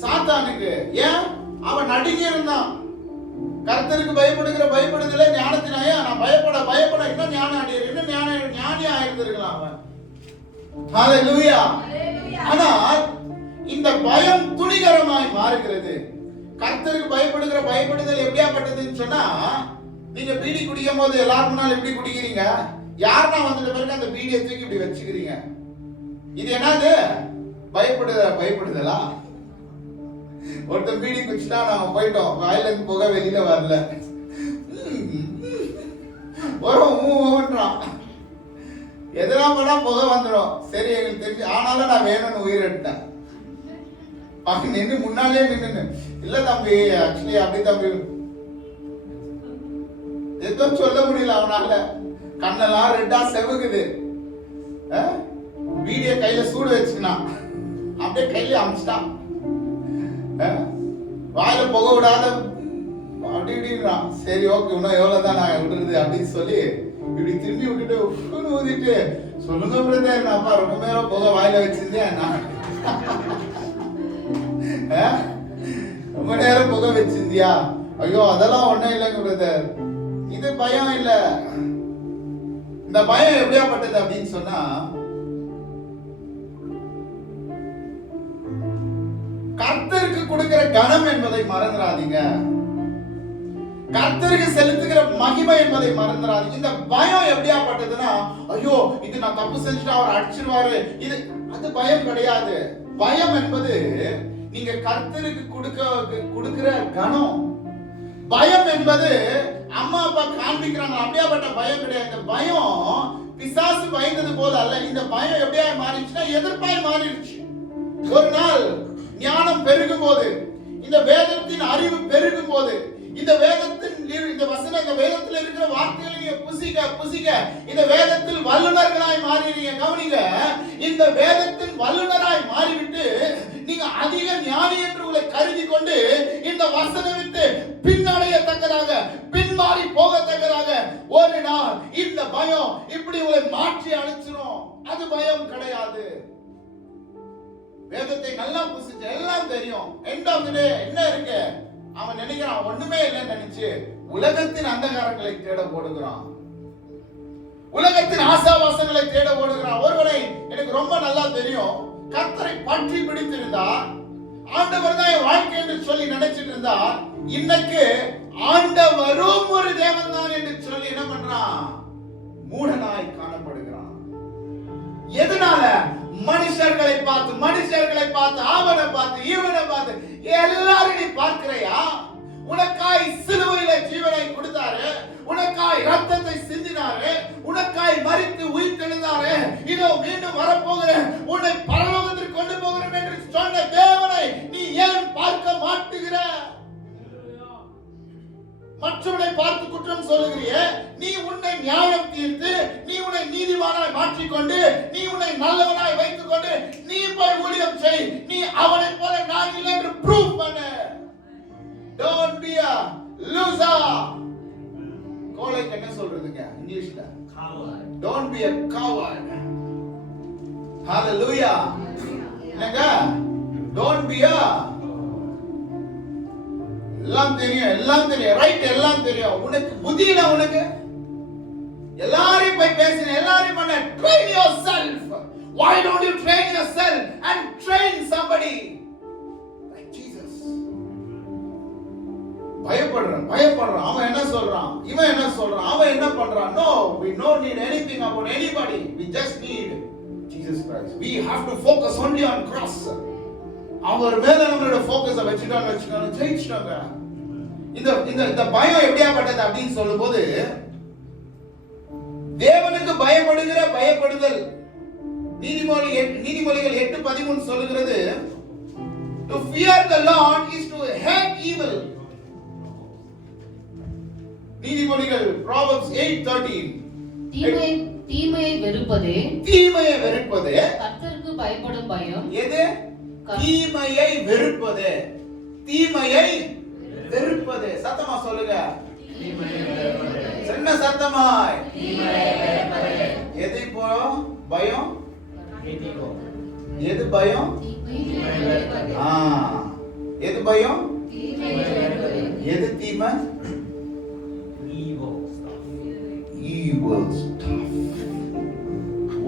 சாத்தானுக்கு. ஏன்? அவன் நடுங்கி இருந்தான். கர்த்தருக்கு பயப்படுகிற பயப்படுதலே ஞானத்தினாயா? நான் பயப்பட இன்னும் ஞானம் அடையிற, இன்னும் ஞானியா ஆயிருந்திருக்கலாம் அவன். ஹல்லேலூயா. ஆனால் இந்த பயம் துணிகரமாய் மாறுகிறது. கர்த்தருக்கு பயப்படுகிற பயப்படுதல் எப்படியாப்பட்டதுன்னு சொன்னா, நீங்க பீடி குடிக்கும் போது எல்லாரும் முன்னால எப்படி குடிக்கிறீங்க? யாருன்னா வந்துட்ட பிறகு அந்த பீடியை தூக்கி இப்படி வச்சுக்கிறீங்க. இது என்னது? பயப்படுதலா? ஒருத்தர் பீடி குடிச்சுட்டா நாங்க போயிட்டோம், வாயில இருந்து புகை வெளியில வரல, எதனா பண்ணா புகை வந்துடும். சரி, எங்களுக்கு தெரிஞ்சு. ஆனாலும் நான் வேணும்னு உயிர் எடுத்தேன். நின்று முன்னாலே நின்று, இல்ல தம்பி, ஆக்சுவலி அப்படி தம்பி, எதுவும் சொல்ல முடியல அவனால. கண்ணெல்லாம் ரெட்டா செவுக்குது. வீடியோ கையில சூடு வச்சுக்கினான், அப்படியே கையில அமிச்சிட்டான். வாயில புகை விடாத அப்படி இப்படின்றான். சரி, ஓகே, இன்னும் எவ்வளவுதான் நான் விடுறது அப்படின்னு சொல்லி இப்படி திரும்பி விட்டுட்டு ஊதிட்டு, சொல்லுங்க பிரதர், நான் அப்பா ரொம்ப நேரம் புகை வாயில வச்சிருந்தேன், நான் ரொம்ப நேரம் புகை வச்சிருந்தியா? ஐயோ, அதெல்லாம் ஒண்ணும் இல்லைங்க பிரதர். இது பயம் இல்ல. இந்த பயம் எப்படியாப்பட்டது அப்படின்னு சொன்னா, கர்த்தருக்கு கொடுக்கிற கனம் என்பதை மறந்துடாதீங்க. கர்த்தருக்கு செலுத்துகிற மகிமை என்பதை மறந்துடாதீங்க. இந்த பயம் எப்படியாப்பட்டதுன்னா, ஐயோ இது நான் தப்பு செஞ்சுட்டா அவர் அடிச்சிருவாரு, இது அது பயம் கிடையாது. பயம் என்பது நீங்க கர்த்தருக்கு கொடுக்கிற கனம். பயம் என்பது அம்மா அப்பா காண்பிக்கிறாங்க, அப்படியாப்பட்ட பயம் கிடையாது. இந்த பயம் பிசாசு பயந்தது போல அல்ல. இந்த பயம் எப்படியா மாறிடுச்சுன்னா எதிர்ப்பாய் மாறிடுச்சு. ஒரு நாள் ஞானம் பெருகும் போது, இந்த வேதத்தின் அறிவு பெருகும் போது, இந்த வேதத்தின் இந்த வசனம், இந்த வேதத்தில் இருக்கிற வார்த்தைகளை புசிக்க இந்த வேதத்தில் வல்லுநர்களாய் மாறிடுங்க. கவனிங்க, இந்த வேதத்தின் வல்லுநராய் மாறிவிட்டு நீங்க அதிக ஞானி என்று உங்களை கருதி கொண்டு இந்த வசனம் விட்டு பின்னடையத்தக்கதாக, பின்மாறி போகத்தக்கதாக ஒரு நாள் இந்த பயம் இப்படி உங்களை மாற்றி அழிச்சிரும். அது பயம் கிடையாது. வேதத்தை நல்லா புசிச்சு எல்லாம் தெரியும். எண்ட் ஆஃப் தி டே என்ன இருக்கு? அவன் நினைக்கிறான் ஒண்ணுமே இல்லைன்னு நினைச்சு உலகத்தின் அந்தகாரங்களை தேட ஓடுகிறான், உலகத்தின் ஆசாவாசங்களை தேட ஓடுகிறான். ஒருவனை எனக்கு ரொம்ப நல்லா தெரியும், கர்த்தரை பற்றி பிடித்திருந்தார், ஆண்டவர் தான் என் வாழ்க்கை என்று சொல்லி நினைச்சிட்டு இருந்தா, இன்னைக்கு ஆண்டவரும் ஒரு தேவன் தான் என்று சொல்லி என்ன பண்றான்? மூடனாய் காணப்படுகிறான். எதனால? மனுஷர்களை பார்த்து அவனை பார்த்து இவனை பார்த்து எல்லாரும் நீ பார்க்கிறையா? உனக்காய் சிலுவையில ஜீவனை கொடுத்தாரு, உனக்காய் ரத்தத்தை சிந்தினாரு, உனக்காய் மரித்து உயிர்த்தெழுந்தாரு, இதோ மீண்டும் வரப்போகிறேன், உன்னை பரலோகத்திற்கு கொண்டு போகிறேன் என்று சொன்ன தேவனை நீ ஏன் பார்க்க மாட்டுகிற? மற்றவனை பார்த்து குற்றம் சொல்லுகிறியே, நீ உன்னை நியாயம் தீர்த்து, நீ உன்னை நீதிமானாய் மாற்றிக்கொண்டு, நீ உன்னை நல்லவனாய் வைத்துக் கொண்டு நீ போய் ஊழியம் செய். நீ அவனை போல நான் இல்லை என்று ப்ரூவ் பண்ணு. Don't be a loser. கோழைக்கு என்ன சொல்றதுங்க இங்கிலீஷ்ல? Coward. Don't be a coward. Hallelujah. என்னங்க? Don't be a எல்லாம் தெரியும் ரைட், எல்லாம் தெரியும், உனக்கு புத்தியில உனக்கு எல்லாரையும் போய் பேசின, எல்லாரையும் பண்ண. Train yourself. Why don't you train yourself and train somebody like Jesus? பயப்படுறான். அவன் என்ன சொல்றான், இவன் என்ன சொல்றான், அவன் என்ன பண்றான்? No, we don't need anything about anybody. We just need Jesus Christ. We have to focus only on cross. அவர் மேல நம்மளோட ஃபோக்கஸை வச்சுட்டோம் ஜெயிச்சிட்டாங்க. இந்த பயம் எப்படியாப்பட்டது அப்படின்னு சொல்லும்போது, தேவனுக்கு பயப்படுதல் நீதிமொழிகள் 8:13 சொல்லுகிறது, to fear the Lord is to hate evil. நீதிமொழிகள் Proverbs 8:13, தீமையை வெறுப்பதே கர்த்தருக்கு பயப்படும் பயம். எது? தீமையை வெறுப்பதே. சத்தமா சொல்லுங்க. சின்ன சத்தமாய். எது இப்போ பயம்? எது பயம்? எது பயம்? எது தீமை? Evil stuff.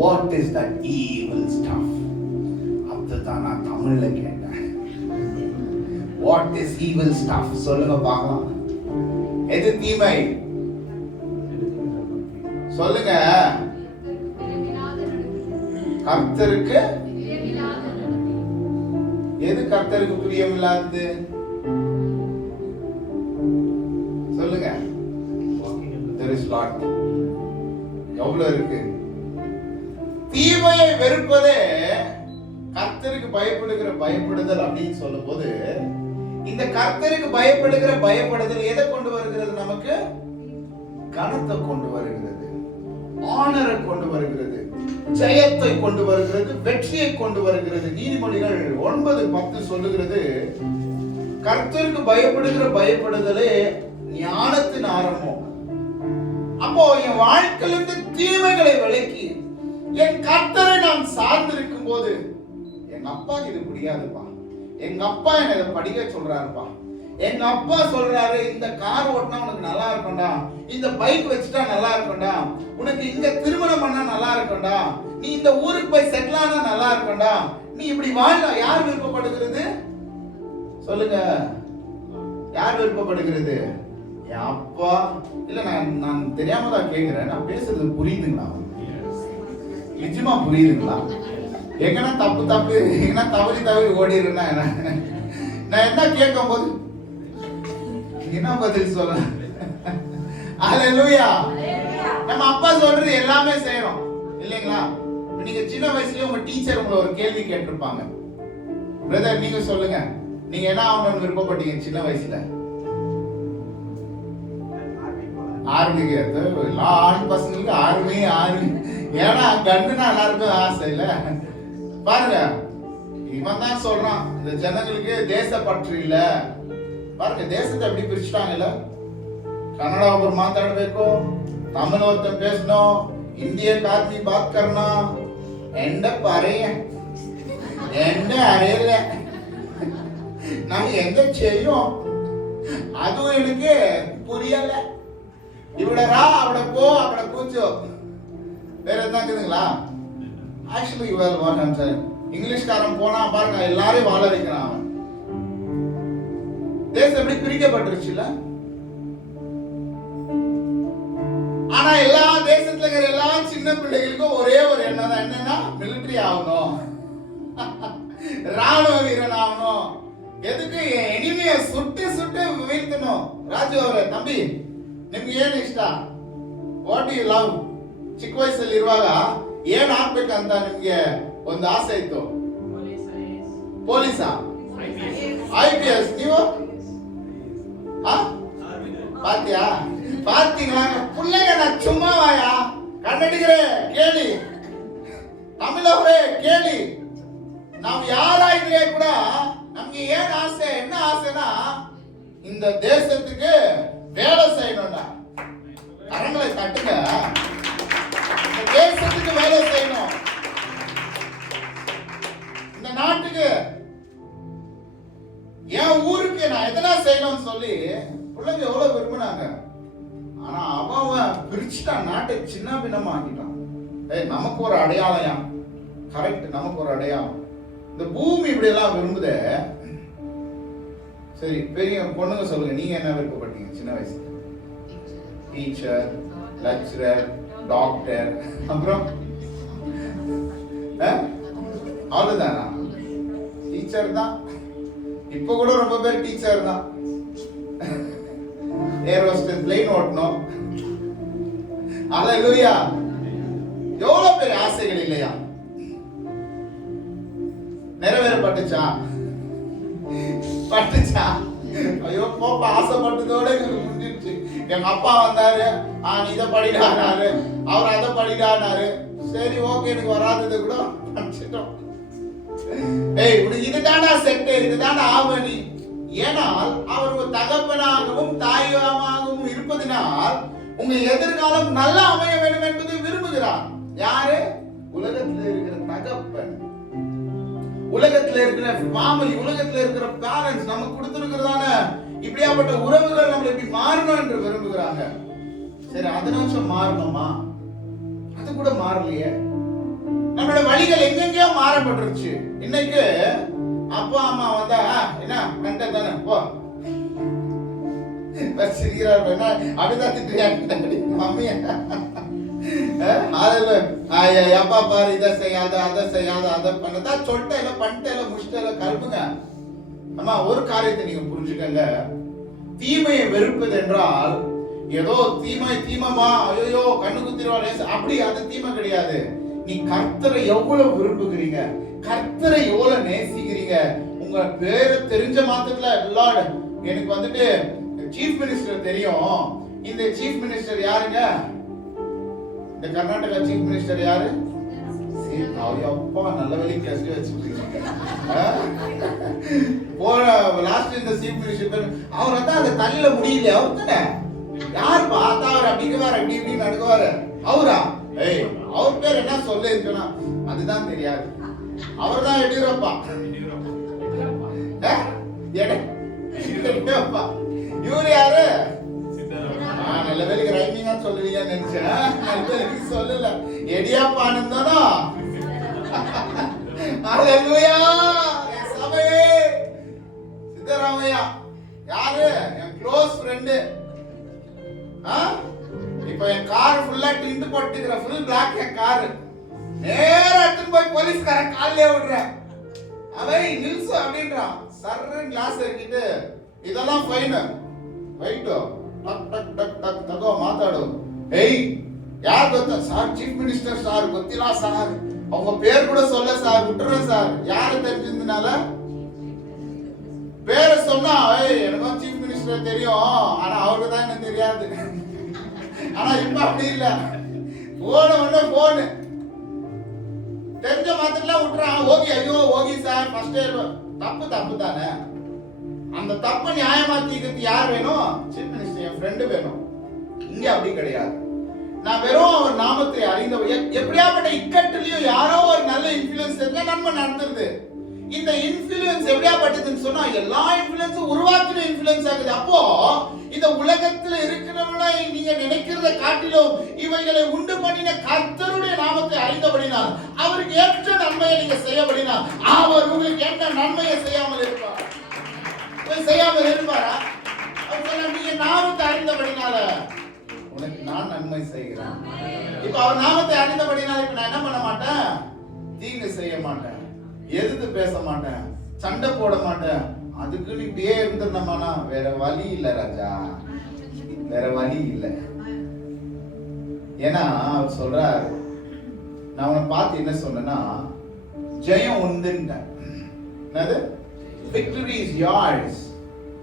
What is that evil stuff? அதுதான் நான் தமிழ்ல கேட்டேன். What is evil stuff? சொல்லுங்க பார்க்கலாம். எது தீமை? சொல்லுங்க. கர்த்தருக்கு எது கர்த்தருக்கு பிரியமில்லாதது? சொல்லுங்க. There is lot. எவ்வளவு இருக்கு? தீமையை வெறுப்பதே கர்த்தருக்கு பயப்படுதல் அப்படின்னு சொல்லும்போது, இந்த கர்த்தருக்கு பயப்படுதல் எதை கொண்டு வருகிறது? நமக்கு கனத்தை கொண்டு வருகிறது, ஆனரை கொண்டு வருகிறது, ஜெயத்தை கொண்டு வருகிறது, வெற்றியை கொண்டு வருகிறது. நீதிமொழிகள் 9:10 சொல்லுகிறது, கர்த்தருக்கு பயப்படுதலே ஞானத்தின் ஆரம்பம். அப்போ என் வாழ்க்கையிலிருந்து தீமைகளை விலக்கி என் கர்த்தரை நான் சார்ந்திருக்கும் போது, எங்க அப்பா இது முடியாதுப்பா, எங்க அப்பா என்ன இதை படிக்க சொல்றாருப்பா, எங்க அப்பா சொல்றாரு இந்த கார் ஓட்டினா உனக்கு நல்லா இருக்கும்டா, இந்த பைக் வச்சுட்டா நல்லா இருக்கும்டா, உனக்கு இங்க திருமணம் பண்ணா நல்லா இருக்கும்டா, நீ இந்த ஊருக்கு போய் செட்டில் ஆனா நல்லா இருக்கும்டா, நீ இப்படி வாழலாம். யார் விருப்பப்படுகிறது? சொல்லுங்க. யார் விருப்பப்படுகிறது? என் அப்பா. இல்ல நான் தெரியாம தான் கேட்கிறேன், நான் பேசுறது புரியுதுங்களா? நிஜமா புரியுதுங்களா? எங்கன்னா தப்பு எங்கன்னா தவறி ஓடிடுறேன்னா நான் என்ன கேட்கும் போது என்ன பதில் சொல்ல? அல்லேலூயா. நம்ம அப்பா சொல்றது எல்லாமே செய்யறோம் இல்லைங்களா? நீங்க சின்ன வயசுலயே உங்க டீச்சர் உங்களை ஒரு கேள்வி கேட்டிருப்பாங்க, பிரதர் நீங்க சொல்லுங்க, நீங்க என்ன ஆகணும்னு விருப்பப்பட்டீங்க சின்ன வயசுல? ஆர்மி கேட்க எல்லா ஆண் பசங்களுக்கு ஆர்மி. ஏன்னா கண்டுனா எல்லாருக்கும் ஆசை இல்ல. பாருங்க, இவன் தான் சொல்றான் இந்த ஜனங்களுக்கு தேசப்பற்று இல்ல. பாருங்க, தேசத்தை எப்படி பிரிச்சுட்டாங்கல்ல. கன்னட ஒಬ್ಬರು ಮಾತಾಡಬೇಕು, ತಮಿಳು ಒಬ್ಬರು பேசணும், ಹಿಂದಿ ಆದ್ಮಿ बात करना, அறையில நான் எங்க செய்யும் அது எனக்கு புரியல. இவட ரா அவட போ அவட கூச்சோ வேற எதுனா இருக்குதுங்களா? Actually well what I'm saying, இங்கிலீஷ்காரன் போனா பாருங்க எல்லாரையும் வாழ வைக்கிறான் அவன். தேசம் எப்படி பிரிக்கப்பட்டுருச்சுல. ஆனா எல்லா தேசத்துல இருக்கிற எல்லா சின்ன பிள்ளைகளுக்கும் ஒரே ஒரு எண்ணம் தான், என்னன்னா மிலிட்டரி ஆகணும், ராணுவ வீரன் ஆகணும். ಎದಕ್ಕೆ ಎನಿಮಿಯ ಸುಟ್ಟು ಸುಟ್ಟು ವೀಳ್ತನೋ. ರಾಜು ಅವರೇ, ತಂಬಿ ನಿಮ್ಗೆ ಏನು ಇಷ್ಟ? What you love? ಚಿಕ್ಕ ವಯಸ್ಸಲ್ಲಿ ಇರುವಾಗ ಏನ್ ಆಗ್ಬೇಕಂತ ನಿಮ್ಗೆ ಒಂದು ಆಸೆ ಇತ್ತು? ಪೊಲೀಸಾ? IPS? ನೀವು பாத்தியா பாத்தீங்களா? பிள்ளைங்க நான் சும்மாவாயா? கன்னடிகரே கேಳಿ, தமிழவரே கேಳಿ, ನಾವು ಯಾರಾಗಿದ್ರೆ ಕೂಡ ನಮ್ಗೆ ಏನ್ ಆಸೆ, என்ன ஆசைனா இந்த தேசத்துக்கு வேலை செய்யணும்டா. கரங்களை தட்டுங்க. இந்த தேசத்துக்கு வேலை செய்யணும், இந்த நாட்டுக்கு, என் ஊருக்கு நான் எதனா செய்யணும்னு சொல்லி பிள்ளைங்க எவ்வளவு விரும்பினாங்க. ஆனா அவன் பிரிச்சுட்டான், நாட்டை சின்ன பின்னமா ஆக்கிட்டான். நமக்கு ஒரு அடையாளம், கரெக்ட், நமக்கு ஒரு அடையாளம். இந்த பூமி இப்படி எல்லாம் விரும்புதே. சரி, பெரிய பொண்ணுங்க சொல்லுங்க, நீங்க என்ன விருப்பப்பட்டீங்க சின்ன வயசுல? டீச்சர், லெக்சரர், டாக்டர், அப்புறம் அவ்வளவுதானா? டீச்சர் தான். இப்ப கூட ரொம்ப பேர் டீச்சர் தான். ஏர் ஹோஸ்டஸ், பிளேன் ஓட்டணும். அல்லேலூயா. எவ்வளவு பெரிய ஆசைகள் இல்லையா? நிறைவேறப்பட்டுச்சா? பட்டுச்சா? ஐயோ போப்பா, ஆசைப்பட்டதோட முடிஞ்சிருச்சு. எங்க அப்பா வந்தாரு, நீ இதை படிடானாரு, அவர் அதை படிடானாரு. சரி ஓகே, எனக்கு வராதது கூட படிச்சிட்டோம். இதுதானா செட்டு, இதுதானா ஆவணி. ஏனால் அவர் ஒரு தகப்பனாகவும் தாயமாகவும் இருப்பதினால் உங்க எதிர்காலம் நல்லா அமைய வேண்டும் என்பதை விரும்புகிறார். யாரு? உலகத்தில் இருக்கிற தகப்பன், உலகத்துல இருக்கிற ஃபேமிலி, உலகத்துல இருக்கிற பேரண்ட்ஸ் நமக்கு கொடுத்திருக்கிறதான இப்படியாப்பட்ட உறவுகள் நம்மள இப்படி மாறணும் என்று விரும்புகிறாங்க. சரி, அது நிமிஷம் மாறணுமா? அது கூட மாறலையே. நம்மளோட வழிகள் எங்கெங்கயோ மாறப்பட்டுருச்சு. இன்னைக்கு அப்பா அம்மா வந்தா என்ன கண்ட தானே போ அப்படிதான் திட்டுறாங்க மம்மிய. அப்பா பாரு, இதை செய்யாத, அதை செய்யாத, அதை பண்ணதா சொல்லிட்டேல, பண்ணிட்டேல, முடிச்சிட்டேல, கருப்புங்க. அம்மா, ஒரு காரியத்தை நீங்க புரிஞ்சுக்கங்க. தீமையை வெறுப்பது என்றால் ஏதோ தீமை தீமமா, ஐயோ கண்ணு குத்திருவாரு அப்படி, அது தீமை கிடையாது. நீ கர்த்தரை எவ்வளவு விரும்புகிறீங்க, கர்த்தரை எவ்வளவு நேசிக்கிறீங்க. உங்க பேரு தெரிஞ்ச மாத்திரத்துல லார்ட், எனக்கு வந்துட்டு சீஃப் மினிஸ்டர் தெரியும். இந்த சீஃப் மினிஸ்டர் யாருங்க? இந்த கர்நாடகா சீஃப் மினிஸ்டர் யாரு? அப்பா, நல்ல வேலை கஷ்டம் வச்சுருக்கீங்க. போன லாஸ்ட் இந்த சீஃப் மினிஸ்டர் அவர் வந்து அந்த தள்ளில முடியல. அவர் தானே யார் பார்த்தா அவர் அப்படிங்குவார், அப்படி இப்படி நடுக்குவாரு. அவரா? அவர் பேர் என்ன சொல்ல இருக்குன்னா அதுதான் தெரியாது. அவர் தான் எடியூரப்பா. இவரு யாரு? நல்ல வேலைக்கு ரைமிங்கா சொல்லுவீங்கன்னு நினைச்சேன். நல்ல வேலைக்கு சொல்லல, எடியாப்பான்னு தானோ. அல்லேலூயா. சபையே, சித்தராமையா யாரு? என் க்ளோஸ் ஃப்ரெண்டு. இப்ப என் கார் ஃபுல்லா டிண்ட் போட்டுக்கிற, ஃபுல் பிளாக் என் காரு. நேரா எடுத்துட்டு போய் போலீஸ்காரன் காலையே விடுறேன். அவன் நில்சு அப்படின்றான். சர்ன்னு கிளாஸ் இறக்கிட்டு, இதெல்லாம் ஃபைனு ரைட்டு, டக் டக் டக் டக் தகோ மாತಾಡು. யார் ಗೊತ್ತಾ? சார் ಚೀಫ್ ಮಿನಿಸ್ಟರ್ சார், ಗೊತ್ತಿಲ್ಲ சார், அவங்க பேர் கூட சொல்ல சார், விட்டுறேன் சார். யாரு தெரிஞ்சதுனால பேரை சொன்னா, எனக்கு சீஃப் மினிஸ்டர் தெரியும், ஆனா அவருக்கு தான் எனக்கு தெரியாது. ஆனா இப்ப அப்படி இல்ல, போன உடனே போனு தெரிஞ்ச மாத்திரலாம் விட்டுறான். ஓகே, ஐயோ ஓகே சார், ஃபர்ஸ்ட் தப்பு தப்பு தானே. அந்த தப்பை நியாயமா தீர்க்கிறது யார் வேணும்? சீஃப் மினிஸ்டர், என் ஃப்ரெண்டு வேணும். இங்க அப்படி கிடையாது. நான் வெறும் அவர் நாமத்தை அறிந்தவர். எப்படியாப்பட்ட இக்கட்டிலையும் யாரோ ஒரு நல்ல இன்ஃப்ளூயன்ஸ் இருந்தா நன்மை நடந்துருது. இந்த இன்ஃப்ளூயன்ஸ் எப்படியாப்பட்டதுன்னு சொன்னா எல்லா இன்ஃப்ளூயன்ஸும் உருவாக்கின இன்ஃப்ளூயன்ஸ் ஆகுது. அப்போ இந்த உலகத்துல இருக்கிறவங்கள நீங்க நினைக்கிறத காட்டிலும் இவைகளை உண்டு பண்ணின கர்த்தருடைய நாமத்தை அறிந்தபடினால், அவருக்கு ஏற்ற நன்மையை நீங்க செய்யபடினால், அவர் உங்களுக்கு என்ன நன்மையை செய்யாமல் இருப்பார்? போய் செய்யாம இருப்பாரா? அவர் சொன்னார், நீங்க நாமத்தை அறிந்தபடினால உனக்கு நான் நன்மை செய்கிறேன். இப்ப அவர் நாமத்தை அறிந்தபடினால இப்ப நான் என்ன பண்ண மாட்டேன்? தீங்கு செய்ய மாட்டேன், எதிர்த்து பேச மாட்டேன், சண்டை போட மாட்டேன். அதுக்குன்னு இப்படியே இருந்துருந்தோம்னா வேற வழி இல்ல ராஜா, வேற வழி இல்ல. ஏன்னா அவர் சொல்றார், நான் அவனை பார்த்து என்ன சொன்னேன்னா, ஜெயம் உண்டுன்ட்டேன். என்னது? Victory is யார்ஸ்.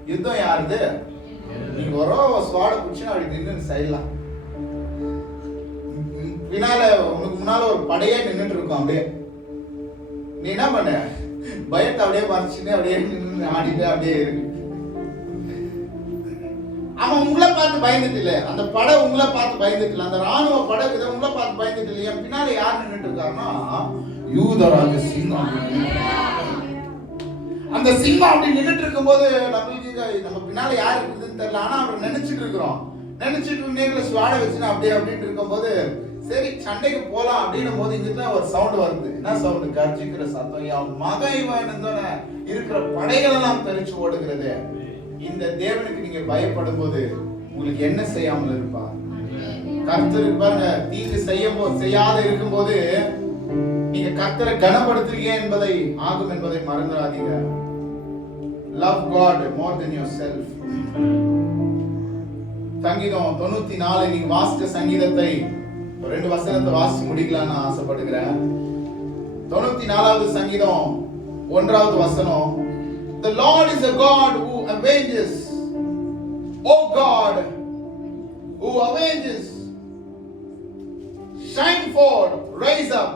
யுத்தம் யாருது? நீங்க ஒரு ஸ்வாட புடிச்சு அப்படி நின்று செய்யலாம். பின்னால உனக்கு முன்னால ஒரு படையே நின்றுட்டு இருக்கும். அப்படியே நீ என்ன பண்ண? பயத்தை அப்படியே மறைச்சுட்டு அப்படியே நின்று ஆடிட்டு அப்படியே இருக்கு. அவன் உங்களை பார்த்து பயந்துட்டு இல்ல, அந்த படை உங்களை பார்த்து பயந்துட்டு இல்ல, அந்த ராணுவ படை இதை உங்களை பார்த்து பயந்துட்டு இல்லையா? பின்னால யார் நின்றுட்டு இருக்காருன்னா யூதராஜ சிங்கம். அந்த சிங்கம் அப்படி நின்றுட்டு இருக்கும்போது நம்ம பின்னால யார் இருக்குதுன்னு தெரியல, ஆனா அவர் நினைச்சிட்டு இருக்கிறோம். நினைச்சிட்டு நேர்ல ஸ்வாட வச்சுன்னு அப்படியே அப்படின்னு இருக்கும்போது சரி சண்டைக்கு போலாம் அப்படின்னும் போது இங்கதான் ஒரு சவுண்ட் வருது. என்ன சவுண்ட்? கர்ஜிக்கிற சத்தம். என் மகன் இருக்கிற படைகள் எல்லாம் தெரிச்சு ஓடுகிறது. இந்த தேவனுக்கு நீங்க பயப்படும் போது உங்களுக்கு என்ன செய்யாமல் இருப்பா? கர்த்தர் பாருங்க, தீங்கு செய்யாத இருக்கும் போது நீங்க கர்த்தரை கனப்படுத்துறீங்க என்பதை ஆகும் என்பதை மறந்துடாதீங்க. Love God more than yourself. சங்கீதம் 94 நீங்க வாசிச்ச சங்கீதத்தை 2 வசனத்தை வாசிச்சு முடிக்கலாம்னு ஆசைப்படுகிறேன். 94வது சங்கீதம் 1வது வசனம். The Lord is a God who avenges. Oh God, who avenges. Shine forth, rise up.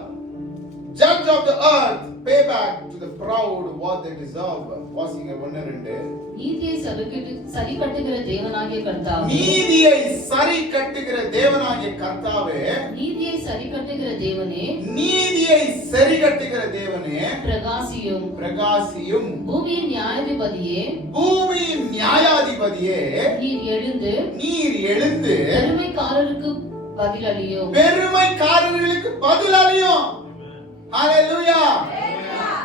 Judge of the earth, pay back to the proud what they deserve. வாசிங்க 1-2. நீதியை சரி கட்டுகிற தேவனாகிய கர்த்தாவே, நீதியை சரி கட்டுகிற தேவனாகிய கர்த்தாவே, நீதியை சரி கட்டுகிற தேவனே, நீதியை சரி கட்டுகிற தேவனே, பிரகாசியும் பிரகாசியும், பூமியின் நியாயாதிபதியே, பூமியின் நியாயாதிபதியே, நீர் எழுந்து பெருமைக்காரருக்கு பதிலளியும், பெருமைக்காரர்களுக்கு பதிலளியும். ஹalleluya.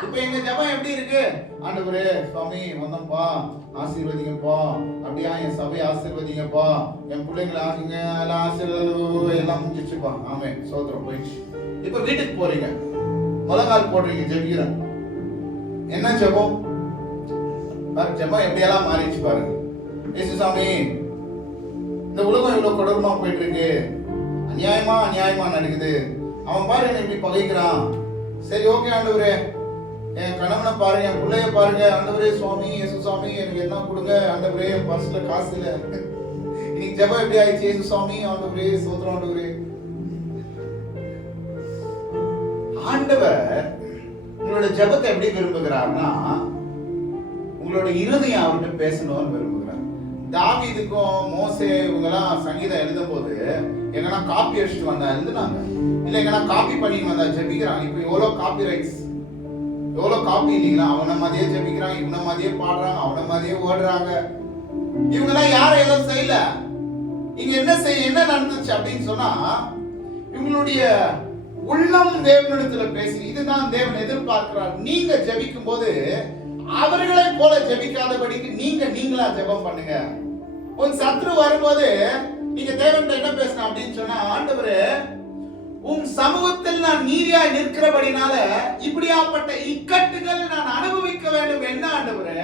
இப்போ எங்க ஜெபம் எப்படி இருக்கு? ஆண்டவரே சுவாமி வந்தோம்ப்பா, ஆசீர்வதிங்கப்பா, அப்படியே என் சபையை ஆசீர்வதிங்கப்பா, என் பிள்ளைங்களை ஆகுங்க, எல்லாம் ஆசீர்வாதம் எல்லாம் முடிஞ்சிச்சுப்பா. ஆமென், சோத்திரம் போயிடுச்சு. இப்போ வீட்டுக்கு போறீங்க, முழங்கால் போடுறீங்க, ஜெபிக்கிறேன். என்ன ஜெபம்? ஜெபம் எப்படியெல்லாம் மாறிடுச்சு பாருங்க. இயேசு சாமி, இந்த உலகம் இவ்வளவு கொடூரமா போயிட்டு இருக்கு, அநியாயமா நடக்குது. அவன் பாரு என்ன இப்படி பகைக்கிறான். சரி ஓகே ஆண்டவரே, என் கணவனை பாருங்க, என் பிள்ளைய பாருங்க, ஆண்டவரே சுவாமி இயேசு சுவாமி எனக்கு என்ன கொடுங்க ஆண்டவரே, என் பர்ஸ்ல காசு இல்ல. இன்னைக்கு ஜெபம் எப்படி ஆயிடுச்சு? இயேசு சுவாமி ஆண்டவரே சோத்திரம் ஆண்டவரே. ஆண்டவர் உங்களோட ஜெபத்தை எப்படி விரும்புகிறார்னா, உங்களோட இருதயம் அவர்கிட்ட பேசணும்னு விரும்புகிறார். தாவீதுக்கும் மோசே இவங்கெல்லாம் சங்கீதம் எழுதும் போது எங்கன்னா காப்பி அடிச்சுட்டு வந்தா எழுதுனாங்க, இல்ல எங்கன்னா காப்பி பண்ணிட்டு வந்தா ஜெபிக்கிறாங்க. இப்ப எவ்வளவு காப்பி ரைட்ஸ், எவ்வளவு காப்பி இல்லைங்களா? அவனை மாதிரியே ஜெபிக்கிறாங்க, இவனை மாதிரியே பாடுறாங்க, அவனை மாதிரியே ஓடுறாங்க. இவங்கெல்லாம் யாரும் எதுவும் செய்யல. இங்க என்ன நடந்துச்சு அப்படின்னு சொன்னா, இவங்களுடைய உள்ளம் தேவனிடத்துல பேசி, இதுதான் தேவன் எதிர்பார்க்கிறார். நீங்க ஜெபிக்கும் போது அவர்களை போல ஜெபிக்காதபடிக்கு நீங்களா ஜெபம் பண்ணுங்க. உன் சத்ரு வரும்போது நீங்க தேவன்கிட்ட என்ன பேசணும் அப்படின்னு சொன்னா, ஆண்டவரே உன் சமூகத்தில் நான் நீதியாய் நிற்கிறபடினால இப்படியாப்பட்ட இக்கட்டுகள் நான் அனுபவிக்க வேண்டும். என்ன ஆண்டவரே,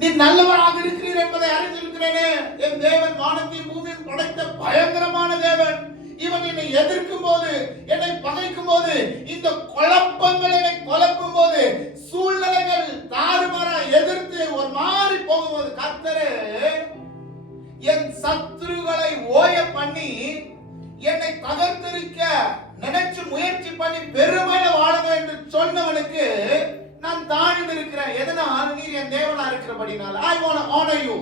நீ நல்லவராக இருக்கிறீர் என்பதை அறிந்திருக்கிறேனே. என் தேவன் வானத்தையும் பூமியும் படைத்த பயங்கரமான தேவன். இவன் என்னை எதிர்க்கும் போது, என்னை பகைக்கும் போது, இந்த குழப்பங்கள் என்னை குழப்பும் போது, சூழ்நிலைகள் தாறுமாறா எதிர்த்து ஒரு மாறி போகும்போது, கர்த்தரே என் சத்துருக்களை ஓய பண்ணி என்னை தகர்த்தெறிக்க நினைச்சு முயற்சி பண்ணி பெருமையில வாழணும் என்று சொன்னவனுக்கு நான் தாழ்ந்து இருக்கிறேன். எதனால்? நீர் என் தேவனா இருக்கிறபடினால. I want to honor you.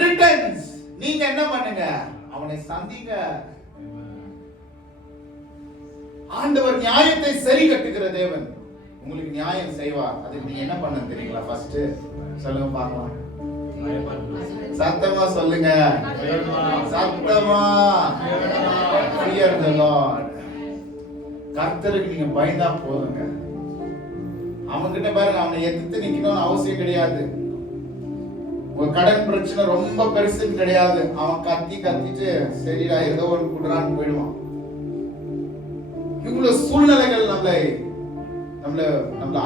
Returns. நீங்க என்ன பண்ணுங்க? அவனை சந்திங்க. ஆண்டவர் நியாயத்தை சரி கட்டுகிற தேவன். உங்களுக்கு நியாயம் செய்வார். அதுக்கு நீங்க என்ன பண்ண தெரியுங்களா? ஃபர்ஸ்ட் சொல்லுங்க பார்க்கலாம். சத்தமா சொல்லுங்க. சத்தமா. Fear the Lord. கர்த்தருக்கு நீங்க பயந்தா போதுங்க. அவன் கிட்ட பாருங்க, அவனை எதிர்த்து நிக்கணும்னு அவசியம் கிடையாது. உங்க கடன் பிரச்சனை ரொம்ப பெருசுன்னு கிடையாது. அவன் கத்திட்டு சரிடா ஏதோ ஒரு குடுறான்னு போயிடுவான். இவ்வளவு சூழ்நிலைகள் நம்மளை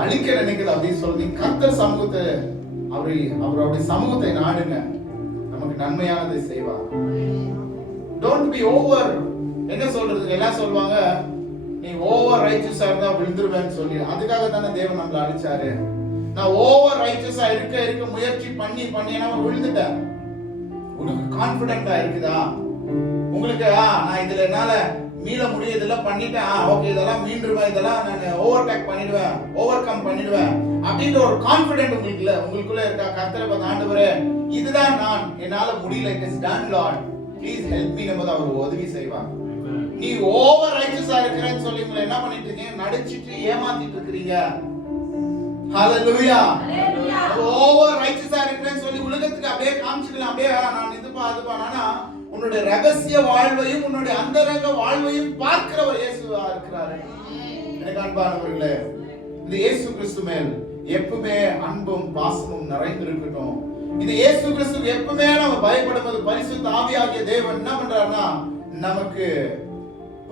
அழிக்க நினைக்கிறது அப்படின்னு சொல்லி கர்த்தர் சமூகத்தை அவருடைய சமூகத்தை நாடுங்க, நமக்கு நன்மையானதை செய்வார். டோன்ட் பி ஓவர், என்ன சொல்றது, எல்லாம் சொல்லுவாங்க நீ ஓவர் ரைச்சஸா இருந்தா விழுந்துருவேன்னு சொல்லி. அதுக்காக தானே தேவன் நம்மளை அழிச்சாரு. நான் ஓவர் ரைச்சஸா இருக்க முயற்சி பண்ணி நான் விழுந்துட்டேன். உனக்கு கான்பிடென்டா இருக்குதா? உங்களுக்கு நான் இதுல என்னால மீள முடியல பண்ணிட்டேன், ஓகே இதெல்லாம் மீண்டுருவேன், இதெல்லாம் நான் ஓவர் டேக் பண்ணிடுவேன், ஓவர் கம் பண்ணிடுவேன் அப்படின்ற ஒரு கான்பிடென்ட் உங்களுக்குள்ள இருக்கா? கர்த்தரை பார்த்து ஆண்டவரே இதுதான் நான், என்னால முடியல, it is done Lord please help me நம்ம அவர் உதவி செய்வார். நீ ஓவர் ரைச்சஸா இருக்கிறேன்னு சொல்லி உங்களை என்ன பண்ணிட்டு இருக்கீங்க? நடிச்சிட்டு ஏமாத்திட்டு இருக்கீங்க. ஹalleluya. ஓவர் ரைச்சஸா இருக்கிறேன்னு சொல்லி உலகத்துக்கு அப்படியே காமிச்சிக்கலாம், அப்படியே நான் இதுப்பா அதுப்பா. ஆனா உன்னுடைய ரகசிய வாழ்வையும் உன்னுடைய அந்தரங்க வாழ்வையும் பார்க்கிறவர் இயேசுவா இருக்கிறாரு. எனக்கு அன்பானவர்களே, இந்த இயேசு கிறிஸ்து மேல் எப்பவுமே அன்பும் பாசமும் நிறைந்திருக்கட்டும். இந்த இயேசு கிறிஸ்து எப்பவுமே நம்ம பயப்படும்போது பரிசுத்த ஆவியாகிய தேவன் என்ன பண்றாருன்னா நமக்கு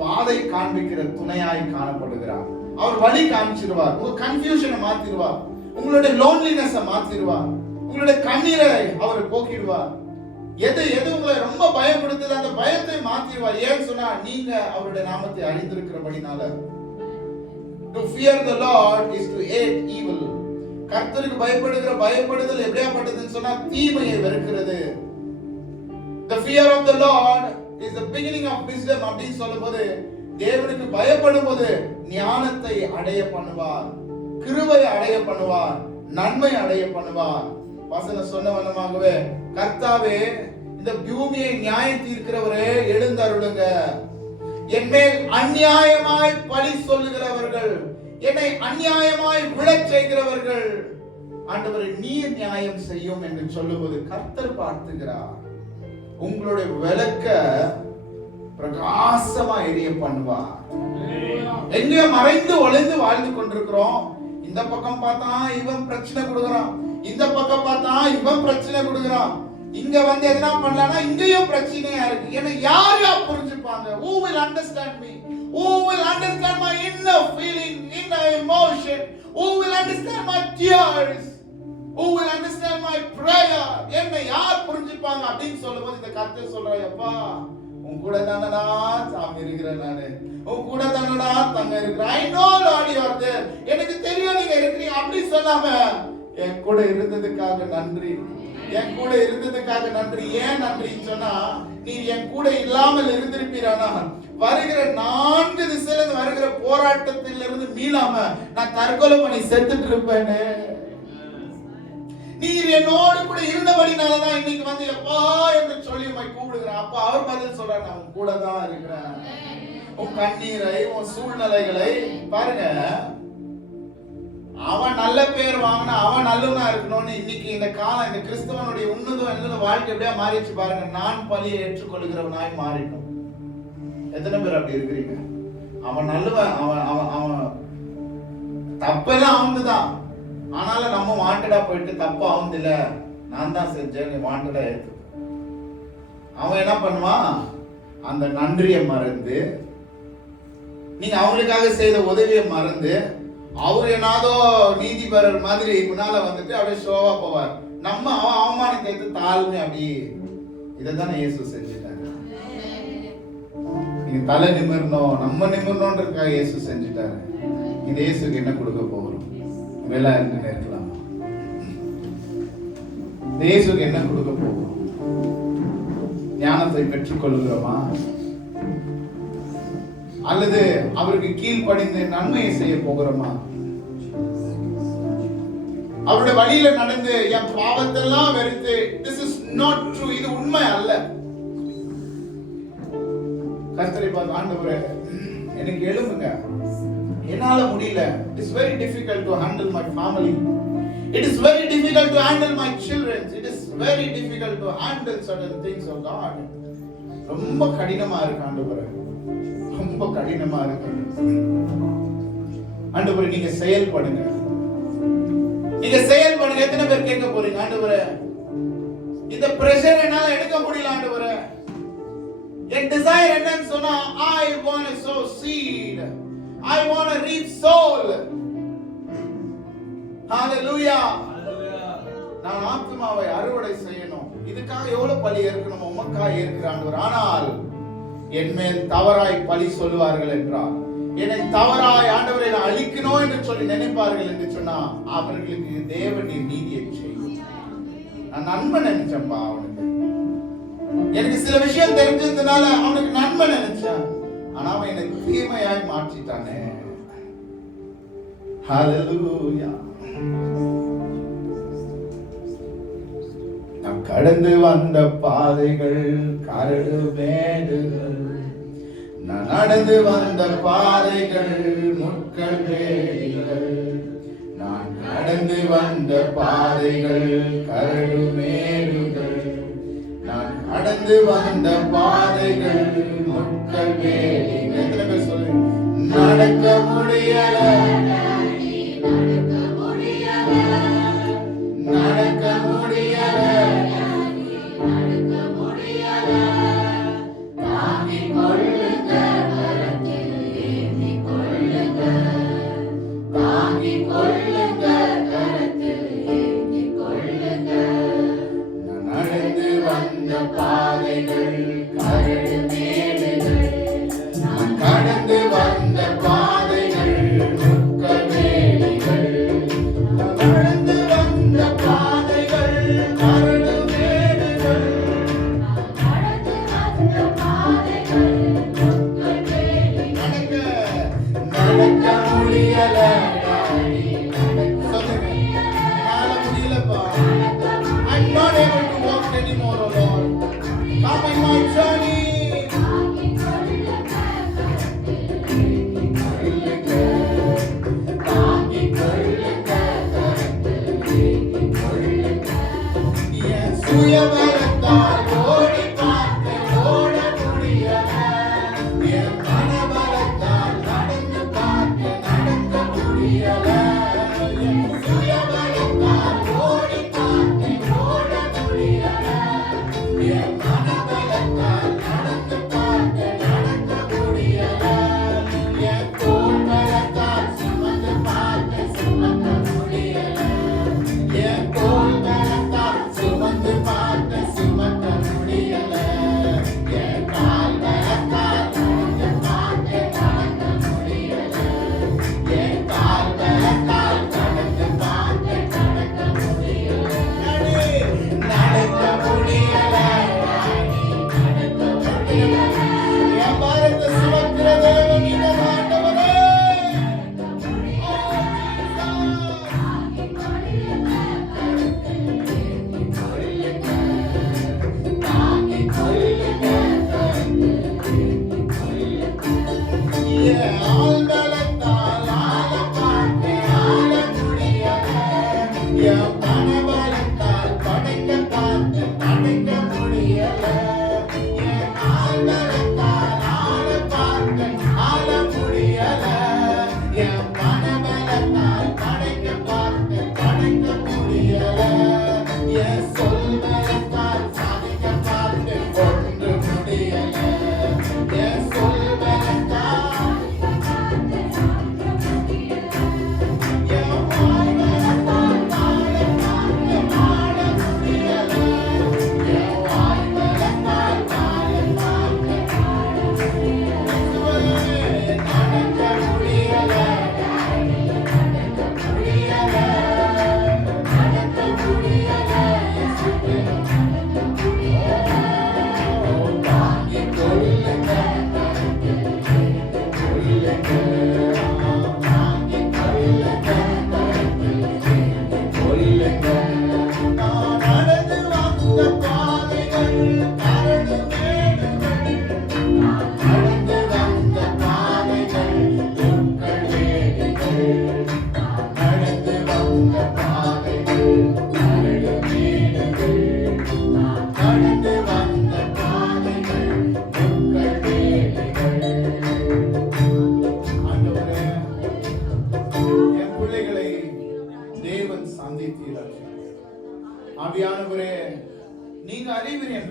பாதை காண்பிக்கிற துணையாய் காணப்படுகிறார். அவர் வழி காமிச்சிருவார், உங்க கன்ஃபியூஷனை மாத்திடுவார், உங்களுடைய லோன்லினஸை மாத்திடுவார், உங்களுடைய கண்ணீரை அவர் போக்கிடுவார். எது உங்களை ரொம்ப பயப்படுத்துது அந்த பயத்தை மாத்திடுவார். ஏன்னு சொன்னா நீங்க அவருடைய நாமத்தை அறிந்திருக்கிறபடினால. To fear the Lord is to hate evil. கர்த்தருக்கு பயப்படுதல் எப்படியாப்பட்டதுன்னு சொன்னா தீமையை வெறுக்கிறது. The fear of the Lord is the beginning of wisdom அப்படின்னு சொல்லும்போது தேவனுக்கு பயப்படும் போது ஞானத்தை அடைய பண்ணுவார், கிருபையை அடைய பண்ணுவார், நன்மை அடைய பண்ணுவார். வசனம் சொன்ன வண்ணமாகவே கர்த்தாவே இந்த பூமியை நியாயம் தீர்க்கிறவரே எழுந்தருளுங்க. என்மேல் அநியாயமாய் பழி சொல்லுகிறவர்கள், என்னை அநியாயமாய் விழச் செய்கிறவர்கள் ஆண்டவரே நீர் நியாயம் செய்யும் என்று சொல்லும்போது கர்த்தர் பார்த்துகிறார். உங்களுடைய விளக்க பிரகாசமா எரிய பண்ணுவார். எங்க மறைந்து ஒளிந்து வாழ்ந்து கொண்டிருக்கிறோம். இந்த பக்கம் பார்த்தா இவன் பிரச்சனை கொடுக்கறான், இந்த பக்கம் பார்த்தா இவன் பிரச்சனை கொடுக்கறான், இங்க வந்து என்ன பண்ணலாம்னா இங்கேயும் பிரச்சனையா இருக்கு. என்ன யார் புரிஞ்சுப்பாங்க? Who will understand me? Who will understand my inner feeling, inner emotion? Who will understand my tears? Who will understand my prayer? என்ன யார் புரிஞ்சுப்பாங்க அப்படின்னு சொல்லும்போது இந்த கர்த்தர் சொல்றாயப்பா உன் கூட தானடா சாமி இருக்கிறேன், நானு உன் கூட தானடா தங்க இருக்கிறேன். I know Lord you are there. எனக்கு தெரியும் நீங்க இருக்கிறீங்க அப்படி சொல்லாம என் கூட இருந்ததுக்காக நன்றி, என் கூட இருந்ததுக்காக நன்றி. ஏன் நன்றின்னு சொன்னா நீ என் கூட இல்லாமல் இருந்திருப்பீரானா வருகிற 4 திசையில வருகிற போராட்டத்திலிருந்து மீளாம நான் தற்கொலை பண்ணி செத்துட்டு இருப்பேன்னு. நீர் என்னோடு கூட இருந்தபடினாலதான் இன்னைக்கு வந்து எப்பா என்று சொல்லி உம்மை கூப்பிடுகிறேன். அப்பா அவர் பதில் சொல்றார், நான் உன் கூட தான் இருக்கிறேன். உன் கண்ணீரை உன் சூழ்நிலைகளை பாருங்க. அவன் நல்ல பேர் வாங்கினா அவன் நல்லவனா இருக்கணும்னு இன்னைக்கு இந்த காலம் இந்த கிறிஸ்தவனுடைய உன்னதம் வாழ்க்கை எப்படியா மாறிடுச்சு பாருங்க. நான் பலியை ஏற்றுக்கொள்கிறவனாய் மாறிட்டோம். எத்தனை பேர் அப்படி இருக்கிறீங்க? அவன் நல்லவன், அவன் தப்பெல்லாம் அவனுதான். ஆனாலும் நம்ம வாண்டடா போயிட்டு தப்பு அவன் இல்ல நான் தான் செஞ்சேன் வாண்டடா எடுத்து அவன் என்ன பண்ணுவான்? அந்த நன்றியை மறந்து நீங்க அவங்களுக்காக செய்த உதவியை மறந்து அவர் என்னதோ நீதிபரர் மாதிரி முன்னால வந்துட்டு அப்படியே ஷோவா போவார். நம்ம அவன் அவமானத்தை எடுத்து தாழ்மை அப்படி இதைத்தானே இயேசு செஞ்சுட்டாங்க. நீங்க தலை நிமிரணும், நம்ம நிமிரணும்ன்றதுக்காக இயேசு செஞ்சுட்டாரு. இந்த இயேசுக்கு என்ன கொடுக்க போகிறோம்? வேலை இருக்கலாம். இயேசுக்கு என்ன கொடுக்க போகிறோம்? ஞானத்தை பெற்றுக் கொள்கிறோமா அல்லது அவருக்கு கீழ்ப்படிந்து நன்மையை செய்ய போகிறோமா? அவருடைய வழியில நடந்து என் பாவத்தெல்லாம் வெறுத்து this is not true, இது உண்மை அல்ல. கர்த்தரை பார்த்து ஆண்டவரே எனக்கு எழுப்புங்க, என்னால முடியல. It is very difficult to handle my family. It is very difficult to handle my children. It is very difficult to handle certain things of God. ரொம்ப கடினமா இருக்கு ஆண்டவரே, ரொம்ப கடினமா இருக்கு ஆண்டவரே. நீங்க செயல்படுங்க. நீங்க செயல்படுங்க. எத்தனை பேர் கேட்க போறீங்க, ஆண்டவரே இந்த பிரஷர் என்னால எடுக்க முடியல ஆண்டவரே, என் டிசைர் என்னன்னு சொன்னா I want to sow seed, I want to reap soul. Hallelujah. நான் ஆத்மாவை அறுவடை செய்யணும். இதுக்காக எவ்வளவு பலி ஏற்கணும், உமக்காக ஏற்கிற ஆண்டவர். ஆனால் என் மேல் தவறாய் பழி சொல்லுவார்கள் என்றால், என்னை தவறாய் ஆண்டவரை நான் அழிக்கணும் என்று சொல்லி நினைப்பார்கள் என்று சொன்னா, அவர்களுக்கு தேவன் நீதியை செய்யும். நான் நண்பன் நினைச்சேன்பா அவனுக்கு, எனக்கு சில விஷயம் தெரிஞ்சதுனால அவனுக்கு நண்பன் நினைச்சேன். ஆனா அவன் என்னை தீமையாய் மாற்றிட்டானே. ஹல்லேலூயா. நாம் கடந்து வந்த பாதைகள் கரடு மேடுகள், நான் நடந்து வந்த பாதைகள் முட்கள் வேலிகள், நான் கடந்து வந்த பாதைகள் கரடு மேடுகள், நான் கடந்து வந்த பாதைகள் முட்கள் வேலிகள். எத்தனை பேர் சொல்லுங்க, நடக்க முடியல, நடக்க முடியல, தாங்கிக் கொள்ளுங்க, கரத்தில் ஏந்திக் கொள்ளுங்க, தாங்கிக் கொள்ளுங்க, கரத்தில் ஏந்திக் கொள்ளுங்க. நான் நடந்து வந்த பாதைகள் கரடு மேடுகள், நான் கடந்து வந்த பாதைகள் முட்கள்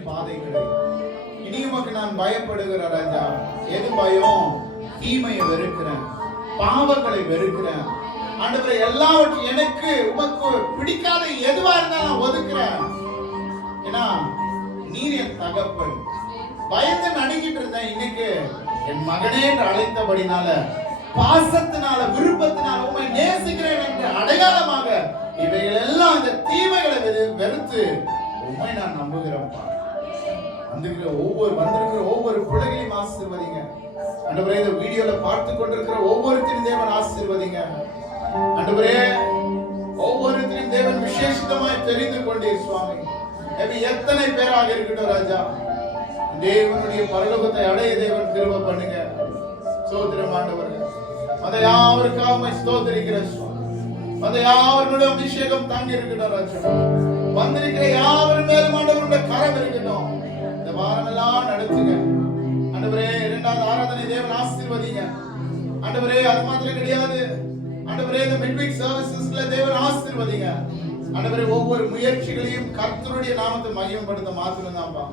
பாதைகளை. இனி உமக்கு நான் பயப்படுகிற ராஜா. எது பயம்? தீமையை வெறுக்கிறேன், பாவங்களை வெறுக்கிறேன் ஆண்டவரே. எல்லாவற்றையும் எனக்கு உமக்கு பிடிக்காத எதுவா இருந்தாலும் நான் ஒதுக்குறேன். ஏன்னா நீர் என் தகப்பன். பயந்து நடுங்கிட்டு இருந்தேன். இன்னைக்கு என் மகனே என்று அழைத்தபடினால, பாசத்தினால, விருப்பத்தினால உம்மை நேசிக்கிறேன் என்ற அடையாளமாக இவைகள் எல்லாம் அந்த தீமைகளை வெறுத்து உம்மை நான் நம்புகிறேன்ப்பா. வந்திருக்கிற ஒவ்வொரு பிள்ளைகளையும் ஆசீர்வதிங்க ஆண்டவரே. இந்த வீடியோல பார்த்து கொண்டிருக்கிற ஒவ்வொருத்தரையும் தேவன் ஆசீர்வதிங்க ஆண்டவரே. ஒவ்வொருத்தரையும் தேவன் விசேஷமாய் தெரிந்து கொண்டீர் சுவாமி. எத்தனை பேராக இருக்கட்டும் ராஜா, தேவனுடைய பரலோகத்தை அடைய தேவன் கிருபை பண்ணுங்க. ஸ்தோத்திரம் ஆண்டவரே. அதை யாவருக்காக ஸ்தோத்திரிக்கிற சுவாமி. அதை யாவருடைய அபிஷேகம் தங்கி இருக்கட்டும் ராஜா. வந்திருக்கிற யாவரும் மேலும் ஆண்டவருடைய கரம் இருக்கட்டும். இந்த வாரம் எல்லாம் நடத்துங்க ஆண்டவரே. இரண்டாவது ஆராதனை தேவன் ஆசீர்வதிங்க ஆண்டவரே. அது மாத்திரம் கிடையாது ஆண்டவரே, இந்த மிட்வீக் சர்வீசஸ்ல தேவன் ஆசீர்வதிங்க ஆண்டவரே. ஒவ்வொரு முயற்சிகளையும் கர்த்தருடைய நாமத்தை மகிமைப்படுத்த மாத்திரம் தான்ப்பா.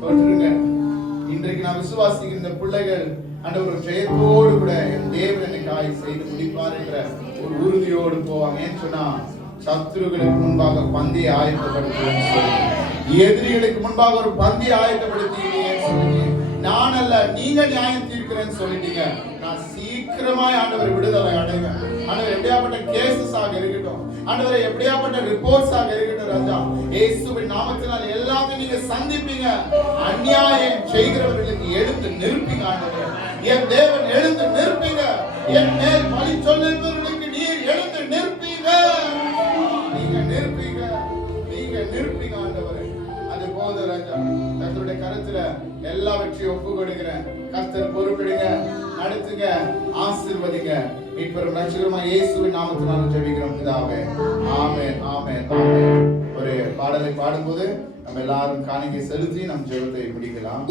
சொல்லுங்க, இன்றைக்கு நான் விசுவாசிக்கிற இந்த பிள்ளைகள் ஆண்டவர் ஜெயத்தோடு கூட என் தேவன் எனக்காய் செய்து முடிப்பார் என்ற ஒரு உறுதியோடு போவாங்க. ஏன்னு சொன்னா, சத்துருகளுக்கு முன்பாக பந்தியை ஆயத்தப்படுத்துவேன்னு சொல்லி, எதிரிகளுக்கு முன்பாக ஒரு பந்தியை ஆயத்தப்படுத்தீங்கன்னு சொல்லி, நான் அல்ல நீங்க நியாயம் தீர்க்கிறேன்னு சொல்லிட்டீங்க. நான் சீக்கிரமாய் ஆண்டவர் விடுதலை அடைவேன் ஆண்டவர். எப்படியாப்பட்ட கேசஸ் ஆக இருக்கட்டும் ஆண்டவரே, எப்படியாப்பட்ட ரிப்போர்ட்ஸ் ஆக இருக்கட்டும் ராஜா, இயேசுவின் நாமத்தினால் எல்லாத்தையும் நீங்க சந்திப்பீங்க. அநியாயம் செய்கிறவர்களுக்கு எழுந்து நிற்பீங்க ஆண்டவரே. என் தேவன் எழுந்து நிற்பீங்க. என் மேல் பழி சொல்லுகிறவர்களுக்கு நீர் எழுந்து நிற்பீங்க. நீங்க நிற்பீங்க, நீங்க நிற்பீங்க ஆண்டவரே. அது போது ராஜா, கர்த்தருடைய கருத்துல எல்லாவற்றையும் ஒப்பு கொடுக்கிறேன். கர்த்தர் பொறுப்பிடுங்க, நடத்துங்க, ஆசீர்வதிங்க. மீட்பெரும் ரட்சகருமாகிய இயேசுவின் நாமத்தினால் ஜெபிக்கிறோம் பிதாவே. ஆமென், ஆமென், ஆமென். ஒரு பாடலை பாடும்போது நம்ம எல்லாரும் காணிக்கை செலுத்தி நம் ஜெபத்தை முடிக்கலாம்.